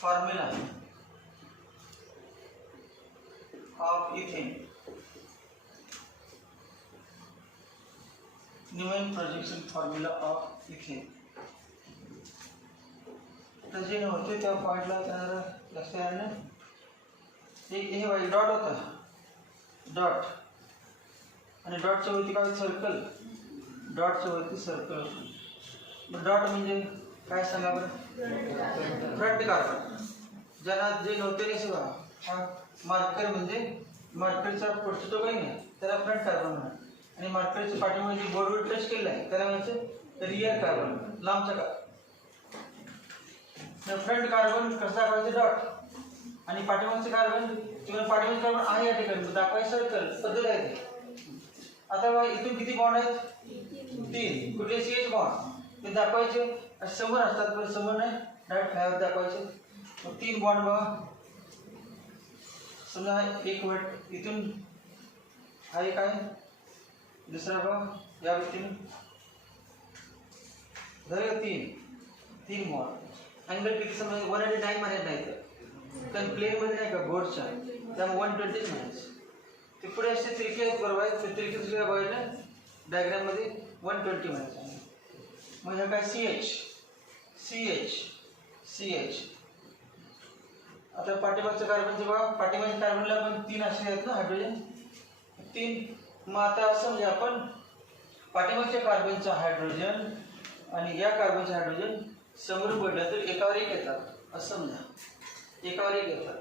formula of ethane. Newman projection formula of ethane. तर जे होते त्या पॉइंटला त्याला लक्ष द्यायला हे वाई डॉट होता डॉट आणि डॉटच्या वरती काय सर्कल डॉटच्या वरती सर्कल होतं. डॉट म्हणजे काय सांगा बरं फ्रंट कार्बन ज्यांना जे नव्हते नाही शिवा हा मार्कर म्हणजे मार्करचा पुढचा तो काही नाही त्याला फ्रंट कार्बन म्हणा आणि मार्करच्या पाठीमध्ये बोर्डवर टच केलेला आहे त्याला म्हणायचं रिअर कार्बन लांबचा कार्बन. फ्रंट कार्बन कसं दाखवायचं डॉट आणि पाठीमागचं कार्बन किंवा पाठीमागचं कार्बन आहे या ठिकाणी दाखवायचं सर्कल पद्धत आहे ते. आता इथून किती बॉन्ड आहेत 3 कुठले CH बॉन्ड ते दाखवायचे समोर असतात पण समोर नाही डायरेक्ट फ्लायवर दाखवायचे. मग 3 बॉन्ड बघा समजा एक वट इथून हा एक आहे दुसरा बघा या व्यक्तीने झालं 3 बॉन्ड. अँगल किती समजा 109 म्हणायचं नाही कारण प्लेनमध्ये नाही का बोर्डच्या त्यामुळे 120 म्हणायचं. ते पुढे असे त्रिके बरोबर आहे ते त्रिके दुसऱ्या बघायला डायग्राममध्ये 120 म्हणायचं. मग हे काय CH आता पाठीमागच्या कार्बनचं बघा पाठीमागच्या कार्बनला पण 3 असे आहेत ना हायड्रोजन 3. मग आता असं म्हणजे आपण पाठीमागच्या कार्बनचा हायड्रोजन आणि या कार्बनचा हायड्रोजन समोर पडलं तर एकावर एक येतात असं समजा एकावर एक येतात.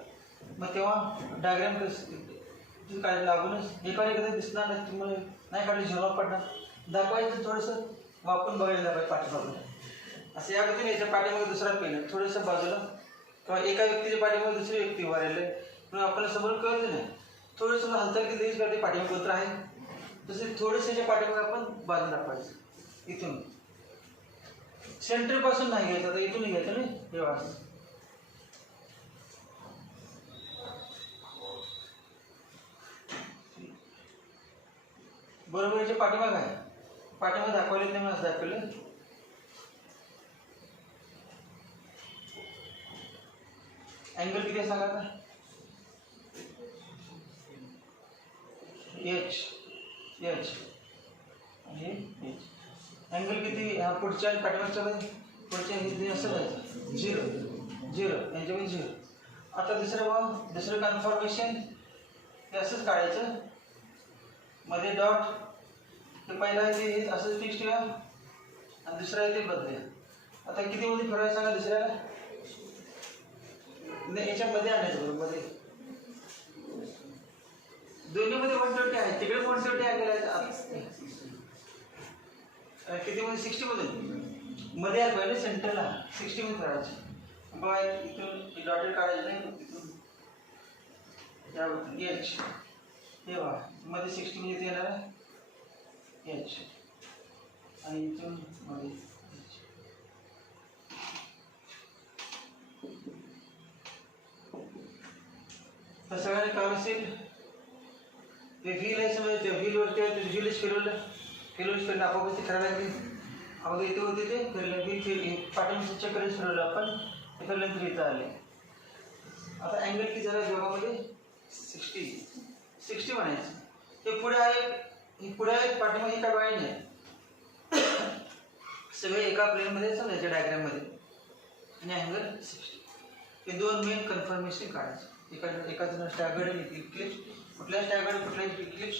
मग तेव्हा डायग्राम कसं काय लागूनच एकावर एक दिसणार नाही तुम्हाला नाही काढलं झिरो पडणार दाखवायचं थोडंसं वापरून बघायला पाहिजे पाठीमागून असं या पद्धतीने याच्या पाठीमागे दुसरा पेन थोडंसं बाजूला किंवा एका व्यक्तीच्या पाठीमागे दुसरी व्यक्ती उभारलेलं आहे म्हणून आपल्याला समोर कळलं नाही थोडंसं हालचाल केली तरीच कळते पाठीमागे कोणतं आहे तसे थोडेसे पाठीमागे आपण बाजू दाखवायचं इथून सेंटर पासून नाही घ्यायचं आता इथून घ्यायचं नाही हे वाच बरोबर याच्या पाठीमाग आहे पाठीमाग दाखवले नाही मला दाखवलं अँगल किती सांगा आता एच आणि एच अँगल किती हा पुढच्या आणि पाठीमागच्या पुढच्या हे असं जायचं 0 यांच्यामध्ये 0. आता दुसरं कन्फर्मेशन हे असंच काढायचं मध्ये डॉट हे पहिला आहे ते असं फिक्स ठेवा आणि दुसरं आहे ते बदलूया. आता किती मध्ये फिरवायचं सांगा दुसऱ्याला नाही याच्यामध्ये आणायचं बरोबर मध्ये दोन्हीमध्ये 120 आहे तिकडे 120 अँगल आहे किती मध्ये 60 मध्ये मध्ये आहे पहिले सेंटरला 60 मध्ये करायचं बघा इथून डॉटेड काढायचं नाही इथून यावरती एच हे बघा मध्ये 60 मध्ये इथे येणार आहे एच आणि इथून मध्ये तर सगळ्यांनी काम असेल ते व्हील आहे समजा त्या व्हीलवरती आहे ते व्हीलच फिरवलं आपोआप ते करायला लागली अगोदर इथे होते ते फिरलं व्हील पाठीमागचं चक्करच फिरवलं आपण ते फिरल्यानंतर इथं आले. आता अँगल किती झाला दोघांमध्ये 60 म्हणायचं ते पुढे आहे पाठीमागे काय बाय नाही सगळे एका प्लेनमध्ये समजायचे डायग्राममध्ये आणि अँगल 60 हे 2 मेन कन्फर्मेशन काढायचं एकाचं स्टॅगर्ड आणि इक्लिप्स कुठल्या स्टॅगर्ड कुठल्या इक्लिप्स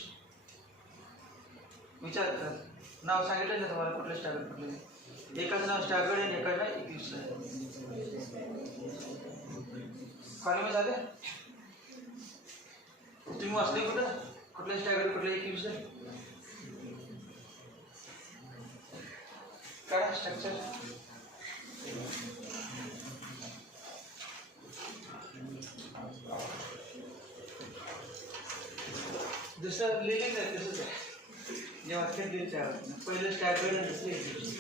विचार कर नाव सांगितलं ना तुम्हाला कुठलं स्टॅगर्ड कुठलं एकाचं नाव स्टॅगर्ड आणि एकाचं इक्लिप्स आहे. कॉलेज झाले तुम्ही वाचले कुठलं स्टॅगर्ड कुठलं इक्लिप्स आहे काय स्ट्रक्चर दुसरं लिहिलेलं आहे तसंच आहे जेव्हा पहिलं स्टॅगर्ड आणि दुसरं इक्लिप्स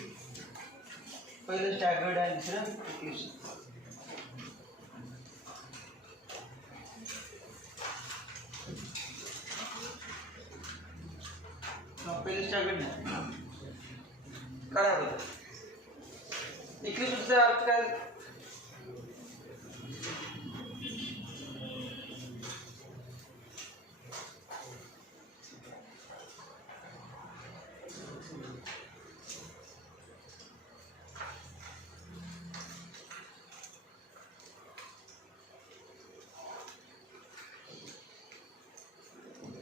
पहिलं स्टॅगर्ड आहे दुसरं इक्लिप्स पहिले स्टॅगर्ड नाही काय होतं इक्लिप्सचा अर्थ काय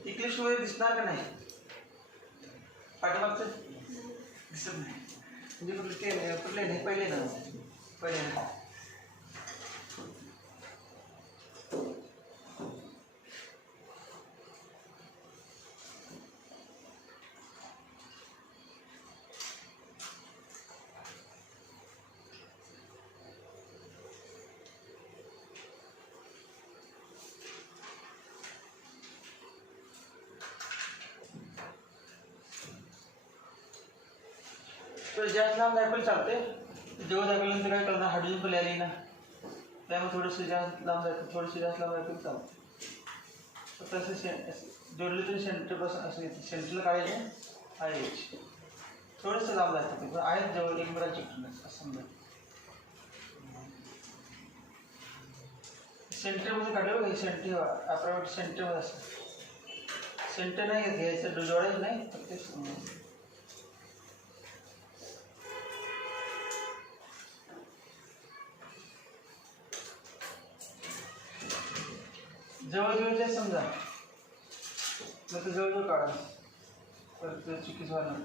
इक्लिप्स मध्ये दिसणार का नाही पाठीमागचं दिसत नाही म्हणजे कुठले नाही पहिले ना जास्त लांब दाखवलं चालते जेव्हा दाखवल्यानंतर काय करणार हायड्रोजन पण आली ना त्यामुळे थोडंसं जास्त लांब दाखवलं दाखवलं चालतं तसं जोडलं तरी सेंटरपासून असं सेंटरला काढायचे आहे थोडंसं लांब दाखवते पण आहेत जवळ एक बरा चिकटून असं समजा सेंटरमध्ये काढलं बघा सेंटर अप्रॉक्ट सेंटरमध्ये असं सेंटर नाही घ्यायचं जोडायचं नाही फक्त जवळजवळचे समजा मग ते जवळजवळ काढा परत चुकीचं व्हायला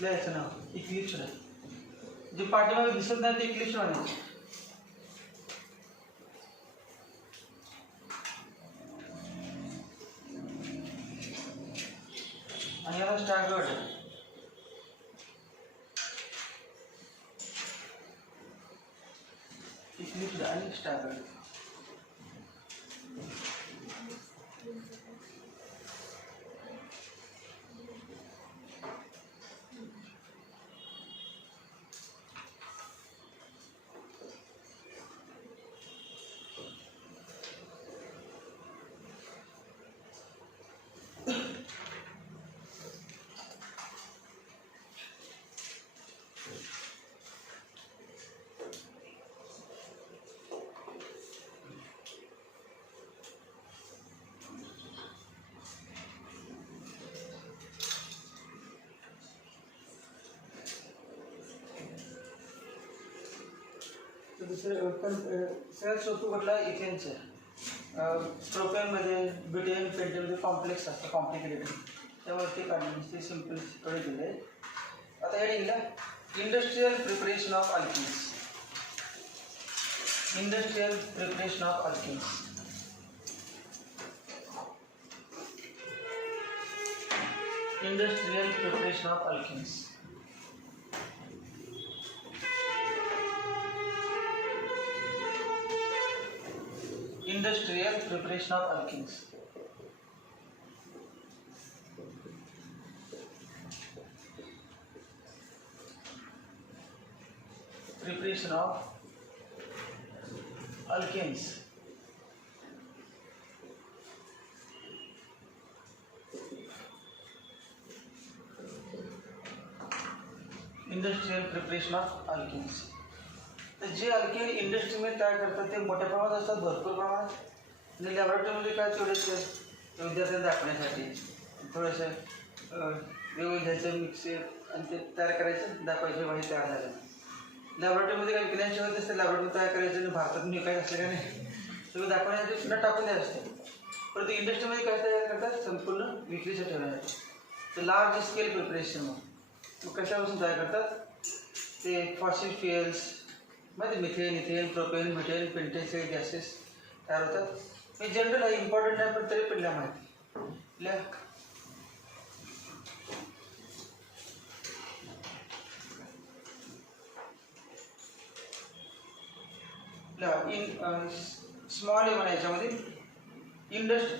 लिहायचं नाव इक्लिप्स जे पाठीमागे दिसत नाही ते इक्लिप्स म्हणायचं आणि याला स्टॅगर्ड इक्लिप्स आणि स्टॅगर्ड दुसरं पण सगळ्यात सोपं कुठला इथेनचं प्रोपेनमध्ये ब्युटेन पेंटेनमध्ये कॉम्प्लेक्स असतं कॉम्प्लिकेटेड त्यावरती काढण्याचे ते सिम्पल थोडे दिले आता हे लिहिलं industrial preparation of alkanes industrial preparation of alkanes industrial preparation of alkanes Industrial preparation of alkenes. Preparation of alkenes. Industrial preparation of alkenes. जे अल्केन इंडस्ट्रीमध्ये तयार करतात ते मोठ्या प्रमाणात असतात भरपूर प्रमाणात आणि लॅबोरेटरीमध्ये काय थोडेसे विद्यार्थ्यांना दाखवण्यासाठी थोडंसं वेगवेगळं घ्यायचं मिक्सर आणि ते तयार करायचं दाखवायचं बाहेर तयार झालं लॅबोरेटरीमध्ये काही विज्ञानशिवाय असते लॅबोरेटरी तयार करायचं आणि भारतात विकायचं असलं का नाही सगळं दाखवण्यासाठी सुद्धा टाकून द्यायचं असते परंतु इंडस्ट्रीमध्ये काय तयार करतात संपूर्ण विक्रीसाठी ठेवण्यासाठी तर लार्ज स्केल प्रिपरेशन मग कशापासून तयार करतात ते फॉसिल फ्युएल्स मध्ये methane ethane propane methane pentane सगळे गॅसेस तयार होतात हे जनरल आहे इम्पॉर्टंट आहे पण तरी पण माहिती स्मॉल ए म्हणा याच्यामध्ये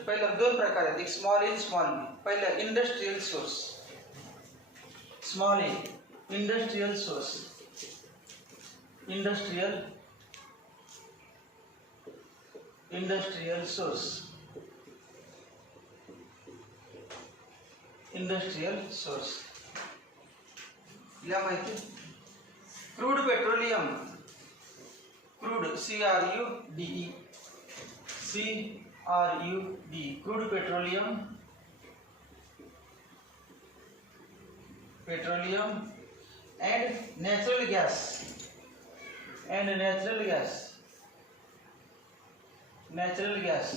पहिला दोन प्रकार आहेत एक स्मॉल ए स्मॉल बी पहिला industrial source small A industrial source, industrial source, industrial source या माहिती. Crude petroleum, crude CRUDE, CRUD, crude petroleum, petroleum and natural gas, and natural gas, natural gas.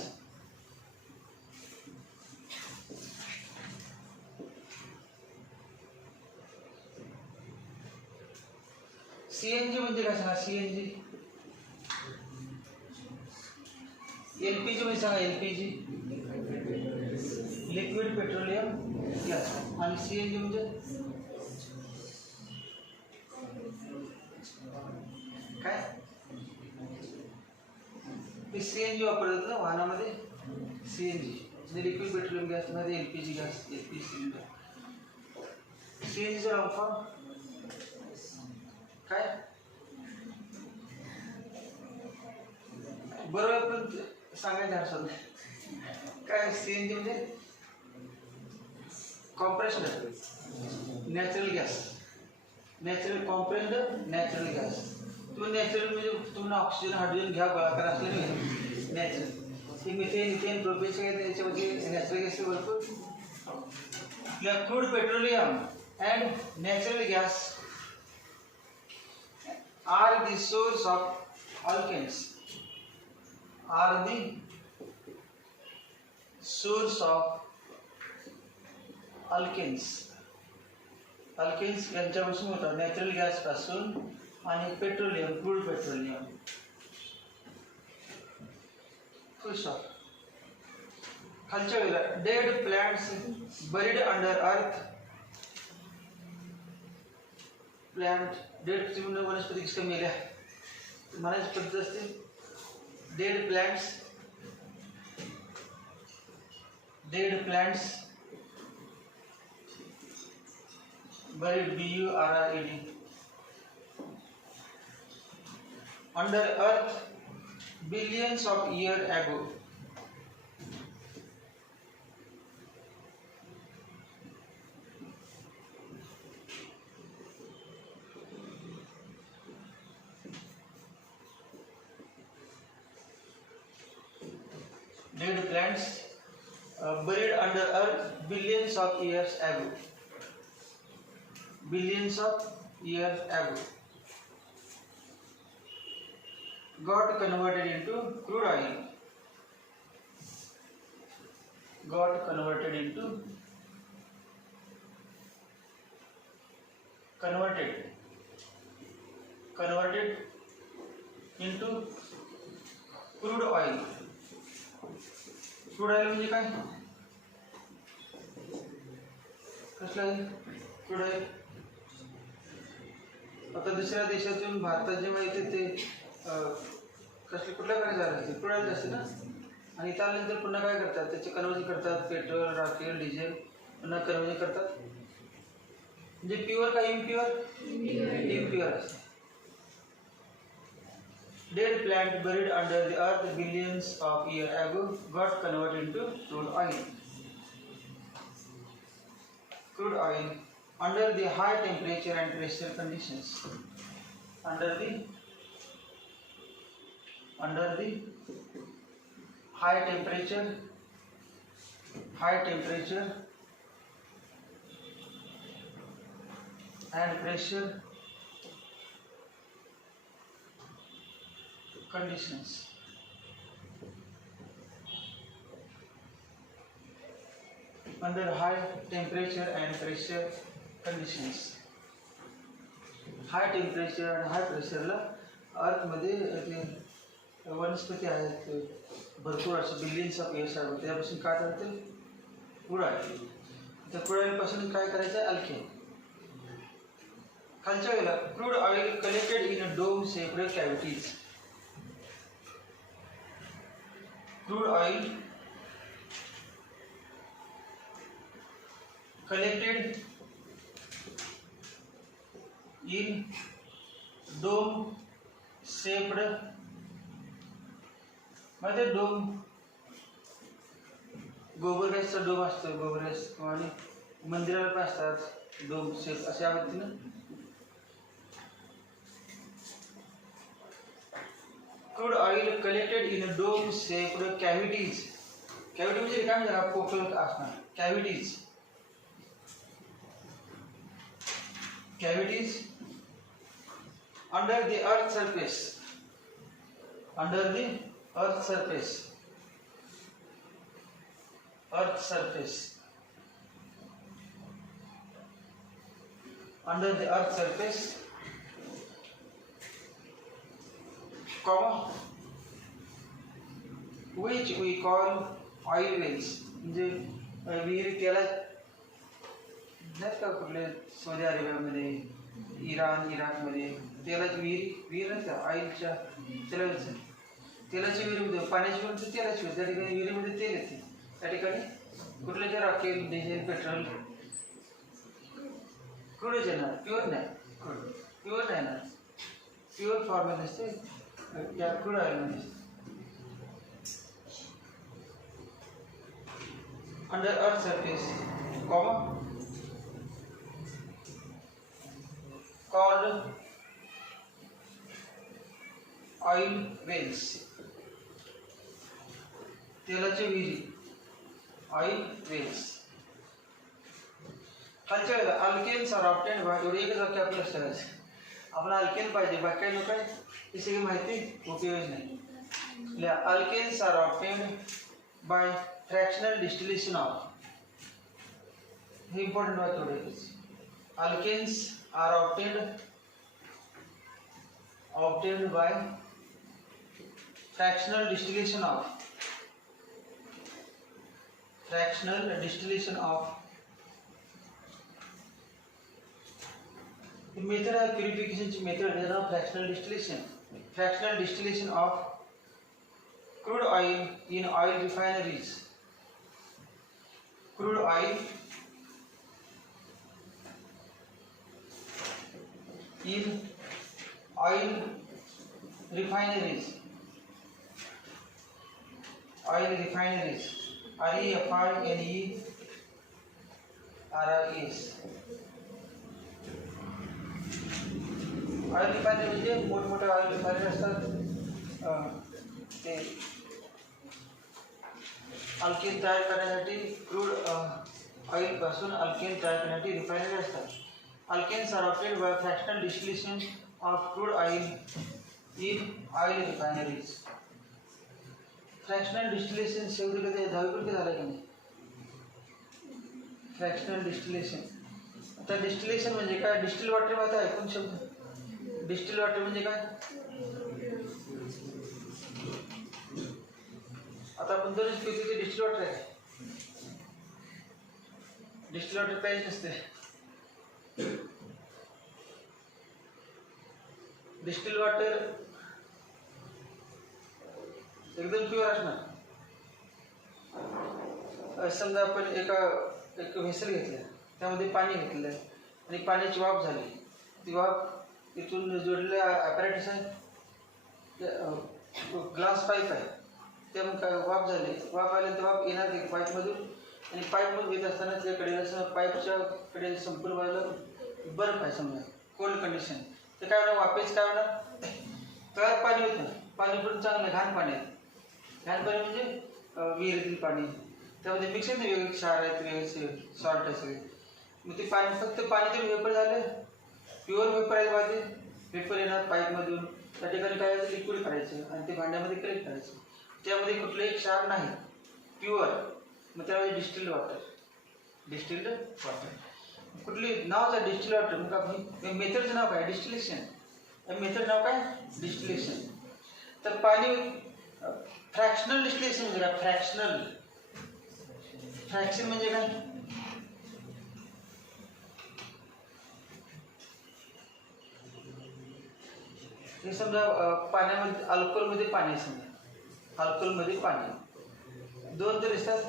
CNG म्हणजे काय सांगा. CNG, LPG म्हणजे सांगा. LPG liquid petroleum gas. आणि CNG म्हणजे काय. CNG वापरतात ना वाहनामध्ये. CNG म्हणजे लिक्विड पेट्रोलियम गॅस मध्ये LPG gas, LPG cylinder. CNG चा लॉंग फॉर्म काय. बरोबर पण सांगायचं हरकत नाही. काय CNG म्हणजे compressed natural gas, natural compressed natural gas. तुम्ही नॅचरल म्हणजे तुम्हाला ऑक्सिजन हायड्रोजन घ्या गोळाकार असले नाही नॅचरल. ते मिथेन, इथेन, प्रोपेन त्याच्यामध्ये नॅचरल गॅस भरपूर. Crude petroleum and natural gas are the source of alkanes, are the source of alkanes. Alkanes यांच्यापासून होतात नॅचरल गॅस पासून आणि petroleum, crude petroleum. Full stop. खालच्या वेळेला dead plants buried under earth, plant dead म्हणजे वनस्पती किसका मेल्या म्हणायची पद्धत असते. Dead plants, dead plants buried, BURRED, under earth billions of years ago. Dead plants buried under earth billions of years ago. Billions of years ago got converted into crude oil, got converted into converted into crude oil. Crude oil म्हणजे काय. कसलं आहे क्रूड ऑइल. आता दुसऱ्या देशातून भारतात जेव्हा येते ते कसले कुठल्या प्रकारे झाले असते क्रूड ऑइल असते ना. आणि त्यानंतर पुन्हा काय करतात त्याचे कन्वर्जन करतात पेट्रोल, राखेल, डिझेल पुन्हा कन्वर्जन करतात. म्हणजे प्युअर का इम्प्युअर. इम्प्युअर असते. Dead plant buried under the earth billions of years ago got converted into crude oil. Crude oil under the high temperature and pressure conditions. Under the high temperature and pressure conditions. Under high temperature and pressure conditions. High temperature and high pressure ला अर्थ मध्ये वनस्पती आहेत भरपूर असे बिलियन्स ऑफ इयर्स आहेत. त्यापासून काय करते क्रूड ऑइल. त्या क्रूड ऑइल पासून काय करायचं अल्केन. खालच्या वेळेला crude oil collected in dome shaped cavities. Crude oil collected in dome shaped, माहिती आहे डोम, गोबर गॅसचा डोम असतो, गोबर गॅस आणि मंदिराला पण असतात डोम शेप अशा पद्धतीनं. Crude oil collected in dome shaped cavities, cavity म्हणजे काय म्हणजे पोकळ असणार, cavities, cavities under the earth surface, under the earth surface, earth surface, under the earth surface, comma, which we call oil wells. म्हणजे विहीर त्याला नाही का कुठले सौदी अरेबियामध्ये, इराण, इराकमध्ये तेलाची विहीर नाही का ऑइलच्या तेलाची विहीर होते, पाण्याची पण तेलाची होते, त्या ठिकाणी विहिरीमध्ये तेल येते, त्या ठिकाणी कुठले जे रॉकेल, डिझेल, पेट्रोल, क्रूडच येणार, प्युअर नाही, प्युअर नाही येणार, प्युअर फॉर्ममध्ये असते या क्रूड ऑइलमध्ये. Under earth surface, comma, called oil wells, तेलाची विहिरी, ऑइल वेल्स. खालच्या वेळेला अल्केन्स आर ऑब्टेन्ड बाय, एवढी एकच वाक्य आपलं लक्षात, आपण अल्केन पाहिजे, बाकी काही लोक ही सगळी माहिती उपयोग नाही. Alkanes are obtained by fractional distillation of, हे इम्पॉर्टंट वाक्य एवढे. Alkanes are obtained by fractional distillation of, fractional distillation of. The method of purification method is now fractional distillation. Fractional distillation of crude oil in oil refineries. Crude oil in oil refineries. Oil refineries. REFINERES. Oil refinery म्हणजे मोठमोठे ऑइल रिफायनरी असतात, ते अल्केन तयार करण्यासाठी, क्रूड ऑइल पासून अल्केन तयार करण्यासाठी रिफायनरी असतात. Alkanes are obtained by fractional distillation of crude oil in oil refineries. Fractional distillation शेवटी कधी 10वी झालं की नाही, फ्रॅक्शनल डिस्टिलेशन. आता डिस्टिलेशन म्हणजे काय, डिस्टिल वॉटर मध्ये ऐकून शब्द, डिस्टिल वॉटर म्हणजे काय, आता आपण दररोज पितो ते डिस्टिल वॉटर आहे, डिस्टिल वॉटर प्यायचे नसते. डिस्टिल वॉटर एकदम प्युअर असणार. समजा आपण एक व्हेसल घेतलं, त्यामध्ये पाणी घेतलं आणि पाण्याची वाफ झाली, ती वाफ इथून जोडलेलं ॲपॅरेटस आहे, ग्लास पाईप आहे, त्यामुळे काय वाफ झाली, वाफ आल्यानंतर वाफ येणार ते पाईपमधून, आणि पाईपमधून येत असताना त्याकडे असं पाईपच्या कडे संपूर्ण बाजूला बर्फ आहे, समजा कोल्ड कंडिशन, तर काय होणार, वाफेच काय होणार, तयार पाणी होतं, पाणी पण चांगलं घाण पाणी आहे. घाण पाणी म्हणजे विहिरीतील पाणी, त्यामध्ये मिक्स आहे ना, वेगवेगळे क्षार आहेत, वेगळे सॉल्ट आहे सगळे, मग ते पाणी फक्त पाणी जर वेपर झालं, प्युअर वेपर आहे पाहिजे, वेपर येणार पाईपमधून, त्या ठिकाणी काय करायचं, लिक्विड करायचं आणि ते भांड्यामध्ये कलेक्ट करायचं, त्यामध्ये कुठलंही क्षार नाही, प्युअर, मग त्यामध्ये डिस्टिल्ड वॉटर, डिस्टिल्ड वॉटर. कुठली नाव आहे डिस्टिल्ड वॉटर, मग आपण मेथडचं नाव काय, डिस्टिलेशन, मेथड नाव काय, डिस्टिलेशन. तर पाणी फ्रॅक्शनल डिस्टिलेशन म्हणजे काय, फ्रॅक्शनल, फ्रॅक्शन म्हणजे काय, हे समजा पाण्यामध्ये अल्कोहोलमध्ये पाणी, समजा अल्कोहोलमध्ये पाणी दोन तर दिसतात.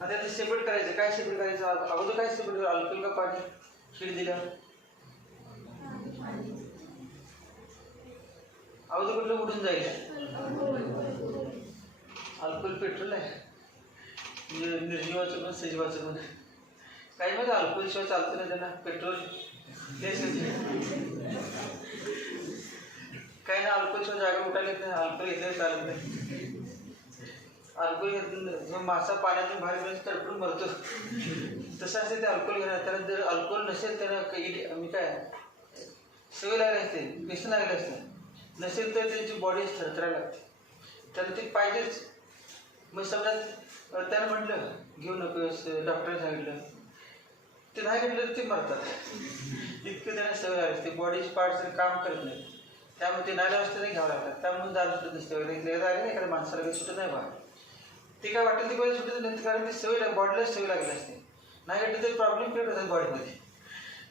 आता ते सेपरेट करायचं, काय सेपरेट करायचं, अगोदर काय सेपरेट करायचं, अल्कोहोल का पाणी, शीट दिल्यावर अवधी कुठलं उडून जाईल. अल्कोहोल पेट्रोल आहे, म्हणजे निर्जीवाचं पण सजीवाचं पण. काही माहिती अल्कोहोल शिवाय चालतं ना त्यांना, पेट्रोल तेच काही ना. अल्कोहोल शिवाय जागा उठायला येत नाही, अल्कोहोल घेतलं चालत नाही. अल्कोहोल घेतलं मासा पाण्यातून बाहेर मिळून तडफडून मरतो, तसं असते ते अल्कोहोल घेणार. त्याला जर अल्कोहोल नसेल त्याला मी काय सवय लागली असते, व्यसन लागले असते. नसेल तर त्यांची बॉडी थरथरायला लागते, त्याला ते पाहिजेच. मग समजा त्यानं म्हटलं घेऊ नको, डॉक्टरने सांगितलं, ते नाही घेतलं तर ते मरतात. इतकं त्यांना सवय लागली असते, बॉडीचे पार्ट्स काम करत नाही, त्यामुळे ते नाल्या असताना घ्यावं लागतात. त्यामुळे दारू सुटत नसते वगैरे झाले नाही, एखाद्या माणसाला काही सुटत नाही बाहेर. ते काय वाटेल ते काही सुटत नाही, कारण ते सवय बॉडीला सवय लागली असते. नाही घेतलं तर प्रॉब्लेम क्रिएट होतात बॉडीमध्ये,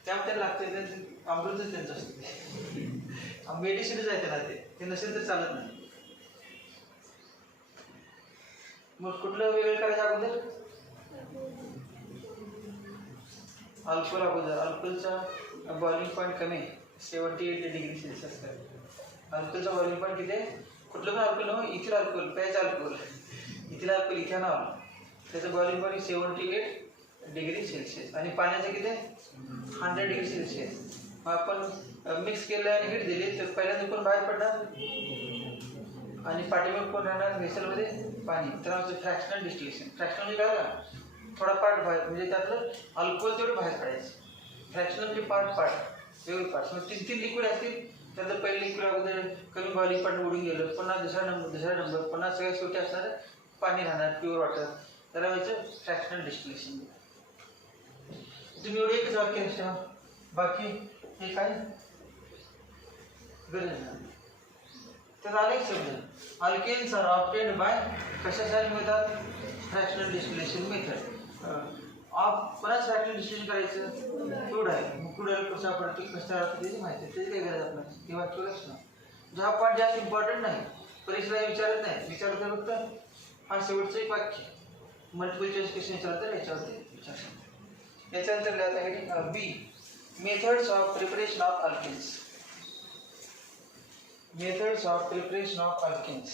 त्यामुळे त्यांना लागते. त्यांचं अमृतच त्यांचं असतं, ते मेडिसिनच आहे त्यांना. ते नसेल तर चालत नाही. मग कुठलं वेगळं करायचं अगोदर? अल्कोहोल अगोदर. अल्कोहोलचा बॉइलिंग पॉईंट कमी आहे, 78 डिग्री सेल्सिअस आहे. अल्कोहोलचा बॉइलिंग पॉईंट किती आहे? कुठलं पण अल्कोहोल नव्हे, इथिल अल्कोहोल, प्यायचं अल्कोहोल, इथिल अल्कोहोल, इथेनॉल, त्याचं बॉइलिंग पॉईंट 78 डिग्री सेल्सिअस. आणि पाण्याचं किती आहे? 100 डिग्री सेल्सिअस. मग आपण मिक्स केलं आणि हीट दिली तर पहिल्यांदा कोण बाहेर पडणार आणि पाठीमाग कोण राहणार? व्हेसलमध्ये पाणी. तर फ्रॅक्शनल डिस्टिलेशन. फ्रॅक्शनल म्हणजे काय झालं? थोडा पार्ट बाहेर, म्हणजे त्यातलं अल्कोहोल तेवढं बाहेर काढायचं. फ्रॅक्शनल म्हणजे पार्ट वेगळे पार्ट. मग 3 लिक्विड असतील, त्यानंतर पहिलं लिक्विड अगोदर कमी बॉइलिंग पॉईंट उडून गेलं, पुन्हा दुसरा नंबर, पुन्हा सगळ्या शेवटी असणार पाणी राहणार, प्युअर वॉटर. त्याला व्हायचं फ्रॅक्शनल डिस्टिलेशन. तुम्ही एवढं एकच वाक्य ठेवा, बाकी हे काय गरज नाही. तर आले एक शब्द, अल्केन्स आर ऑब्टेन्ड बाय कशासाठी मिळतात? Fractional distillation method. बराच फ्रॅक्शनल डिस्टिलेशन करायचं. क्रूड आहे, क्रूड ऑइल कसा पडते, कसा राहते त्याची माहिती आहे, त्याची काही गरज आपल्याला. हे वाक्य लक्षणं ज्या पार्ट जास्त इम्पॉर्टंट नाही, परीक्षेला विचारत नाही, विचारतं फक्त हा शेवटचं एक वाक्य. मल्टिपल चॉईस क्वेश्चन विचारलं तर याच्यावरती विचारतात. याच्यानंतर लिहायचं heading B, methods of preparation of alkanes. Methods of preparation of alkenes.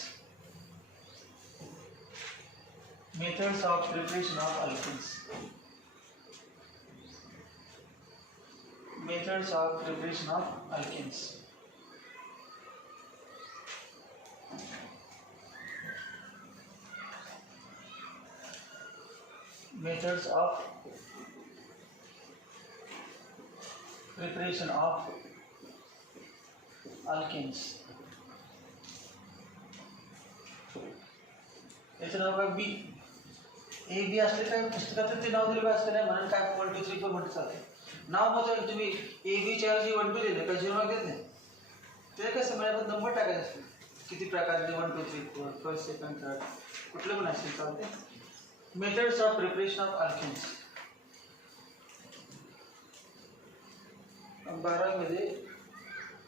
Methods of preparation of alkenes. Methods of preparation of alkenes. Methods of preparation of alkenes. याचं नाव काय? बी. ए बी असले काय पुस्तकात ते नाव दिलं असतं नाही, म्हणून काय 1 2 3 4 म्हणत चालते. नाव मग तुम्ही ए बीच्या ऐवजी 1 2 लिहिलं काय 0 देत नाही. ते कसं म्हणजे नंबर टाकायचे असते, किती प्रकारचे 1 2 3 4 फर्स्ट सेकंड थर्ड कुठलं पण असेल चालते. Methods of preparation of alkanes. 12 मध्ये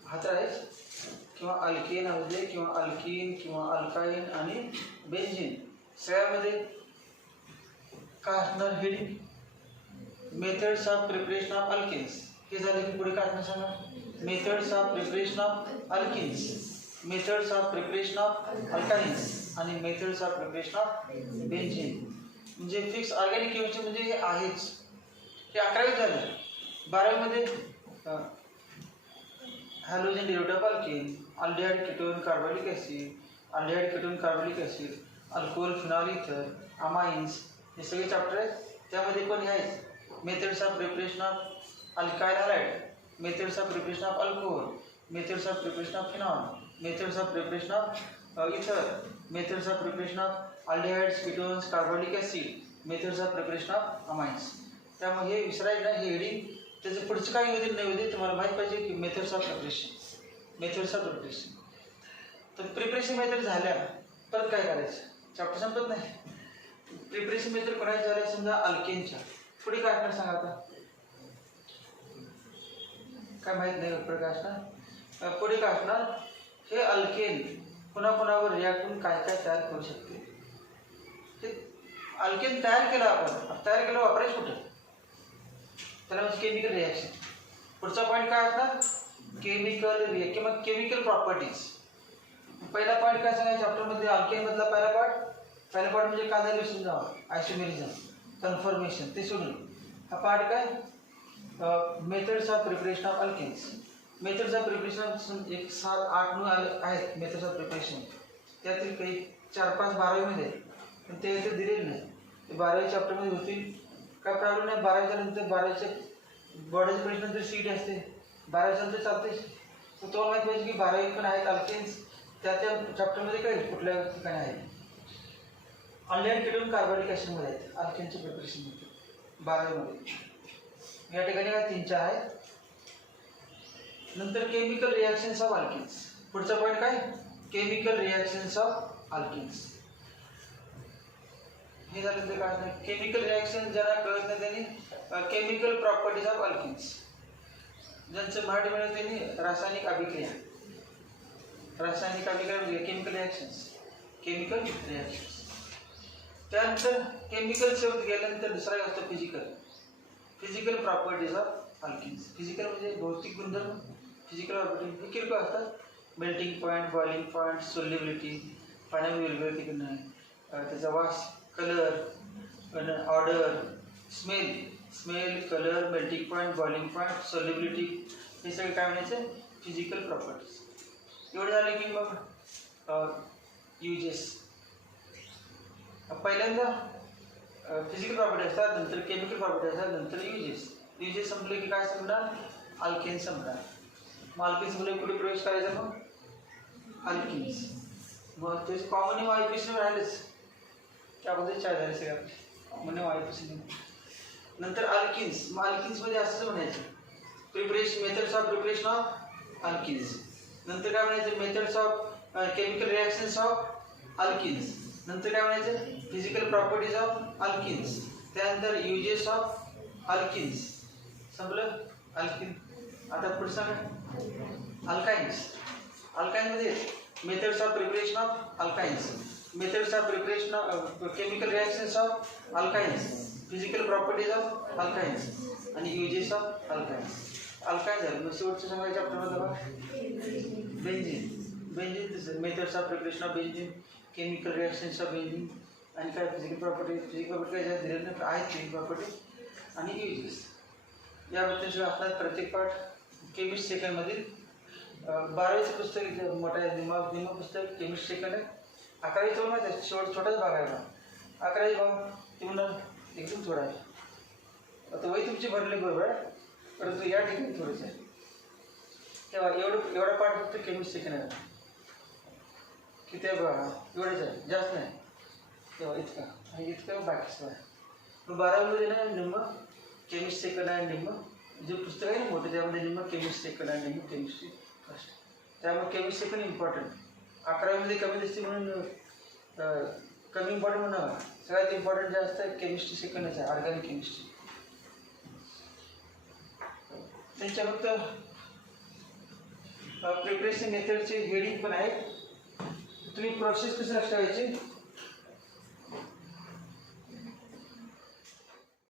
हाताळायच किंवा अल्केन असू दे किंवा अल्कीन किंवा अल्काईन आणि बेन्झीन, सगळ्यामध्ये काय असणार? Heading methods of preparation of alkenes. हे झाले की पुढे काय असणार सांगा? Methods of preparation of alkanes, methods of preparation of alkynes आणि methods of preparation of benzene. म्हणजे फिक्स ऑर्गॅनिक केमिस्ट्री म्हणजे हे आहेच. हे 11वी झालं. 12वी मध्ये halogen derivative of alkane, aldehyde ketone carbolic acid, aldehyde ketone carbolic acid, alcohol phenol ether, amines, हे सगळे चॅप्टर आहेत. त्यामध्ये पण हे आहेत methods of preparation of alkyl halide, methods of preparation of alcohol, methods of preparation of phenol, methods of preparation of ether, methods of preparation of aldehydes ketones carbolic acid, methods of preparation of amines. त्यामुळे हे विसरायचं नाही. हे हेडिंग त्याचं पुढचं काही होईल नाही होते तुम्हाला माहीत पाहिजे की methods of preparation, methods of preparation. तर प्रिपरेशन मेथड झाल्या परत काय करायचं? चॅप्टर संपत नाही. प्रिपरेशन मेथड करायचं झालं समजा अल्केनच्या, पुढे काय असणार सांगा आता? काय माहीत नाही प्रकाश ना. पुढे काय असणार? हे अल्केन कोणाकोणावर रिॲक्ट करून काय काय तयार करू शकते. हे अल्केन तयार केलं आपण, तयार केलं वापरायचं कुठं? त्याला म्हणजे केमिकल रिॲक्शन. पुढचा पॉईंट काय असणार? केमिकल किंवा केमिकल प्रॉपर्टीज. पहिला पार्ट काय सांगायचं चॅप्टरमध्ये अल्केन मधला पहिला पार्ट म्हणजे काय झालं विसरून जावा, आयसोमेरिझम, कन्फर्मेशन ते सोडून हा पार्ट काय methods of preparation of alkanes. Methods of preparation एक 7, 8, 9 आहेत मेथड्स ऑफ प्रिपरेशन. त्यातील काही 4, 5 12वीमध्ये पण ते इथे दिलेले नाही. ते 12वी चॅप्टरमध्ये होतील. काय प्रॉब्लेम नाही. 12वीच्या नंतर 12वीच्या बोर्डाच्या परीक्षेनंतर सीट असते. 12वीच्या नंतर चालते. तर तुम्हाला माहिती पाहिजे की 12वी पण आहेत अल्केन्स. त्या चॅप्टरमध्ये कळेल कुठल्या ठिकाणी आहेत. अल्डेहाइड कीटोन कार्बोनिक ॲसिडमध्ये आहेत अल्केनच्या प्रिपरेशनमध्ये 12वीमध्ये. या ठिकाणी काय 3-4 आहेत. नंतर केमिकल रिॲक्शन्स ऑफ अल्केन्स. पुढचा पॉईंट काय केमिकल रिॲक्शन्स ऑफ अल्केन्स. हे झालं तर काय केमिकल रिॲक्शन ज्यांना कळत नाही त्यांनी केमिकल प्रॉपर्टीज ऑफ अल्केन्स, ज्यांचं मराठी मिळेल त्यांनी रासायनिक अभिक्रिया. रासायनिक अभिक्रिया म्हणजे केमिकल रिॲक्शन्स. Chemical reactions. त्यानंतर केमिकल शब्द गेल्यानंतर दुसरा असतो physical properties of alkanes. Physical म्हणजे भौतिक गुणधर्म. फिजिकल प्रॉपर्टी हे किरकोळ असतात. Melting point, boiling point, solubility, पाण्यामध्ये विरघळती करणं, त्याचा वास, colour, odour, smell, colour, melting point, boiling point, solubility हे सगळे काय म्हणायचे फिजिकल प्रॉपर्टीज. एवढं झालं की मग युजेस. पहिल्यांदा फिजिकल प्रॉपर्टी असतात, नंतर केमिकल प्रॉपर्टी असतात, नंतर युजेस संपले की काय संपणार अल्केन्स संपणार. मग अल्केन्स संपले कुठे प्रवेश करायचा मग अल्किन्स. मग ते कॉमन वायुपेशन राहिलेच त्याबद्दल चार झाले सगळे आपले कॉमन वायुपेशन. नंतर अल्किन्स. मग अल्किन्समध्ये असंच म्हणायचं methods of preparation of alkenes. नंतर काय म्हणायचं methods of chemical reactions of alkenes. नंतर काय म्हणायचं फिजिकल प्रॉपर्टीज ऑफ अल्किन्स. त्यानंतर युजेस ऑफ अल्किन्स. संपलं अल्किन. आता पुढचा अल्काइन्स. अल्काइनमध्ये methods of preparation of alkynes, methods of preparation of chemical reactions of alkynes, physical properties of alkynes आणि युजेस ऑफ अल्काइन्स. अल्काइन झालं. मग शेवटचं सांगायचं आपल्याला बघा benzene. Methods of preparation of benzene, chemical reactions of benzene आणि काय फिजिकल प्रॉपर्टी काय ज्या दिलेल्या आहेत फिजिकल प्रॉपर्टी आणि युजेस. याबद्दल सगळं आपल्याला प्रत्येक पाठ केमिस्ट सेकंडमधील 12वीचं पुस्तक मोठं आहे. निम्मा पुस्तक केमिस्ट सेकंड आहे. 11वी तो माहिती आहे छोटाच भाग आहे बा. 11वी भाग ते म्हणून एकदम थोडा आहे. आता वही तुमची भरली बरोबर आहे, परंतु या ठिकाणी थोडंच आहे. तेव्हा एवढा पाठ फक्त केमिस्ट सेकंड आहे की ते बघा एवढंच आहे, जास्त नाही. तेव्हा इतका आणि इतकं बाकीचं आहे. मग 12वीमध्ये ना निम्म केमिस्ट सेकंड आहे, निम्म जे पुस्तक आहे ना मोठं त्यामध्ये निम्म केमिस्ट सेकंड आहे, निम्म केमिस्ट्री फर्स्ट. त्यामुळे केमिस्ट सेकंड इम्पॉर्टंट. 11वीमध्ये कमी दिसते म्हणून कमी इम्पॉर्टंट म्हणा. सगळ्यात इम्पॉर्टंट जे असतं केमिस्ट्री सेकंडच आहे, ऑर्गॅनिक केमिस्ट्री. त्यांच्या फक्त प्रिपरेशन मेथडचे हेडिंग पण आहे. तुम्ही प्रोसेस कशी लक्षात ठेवायची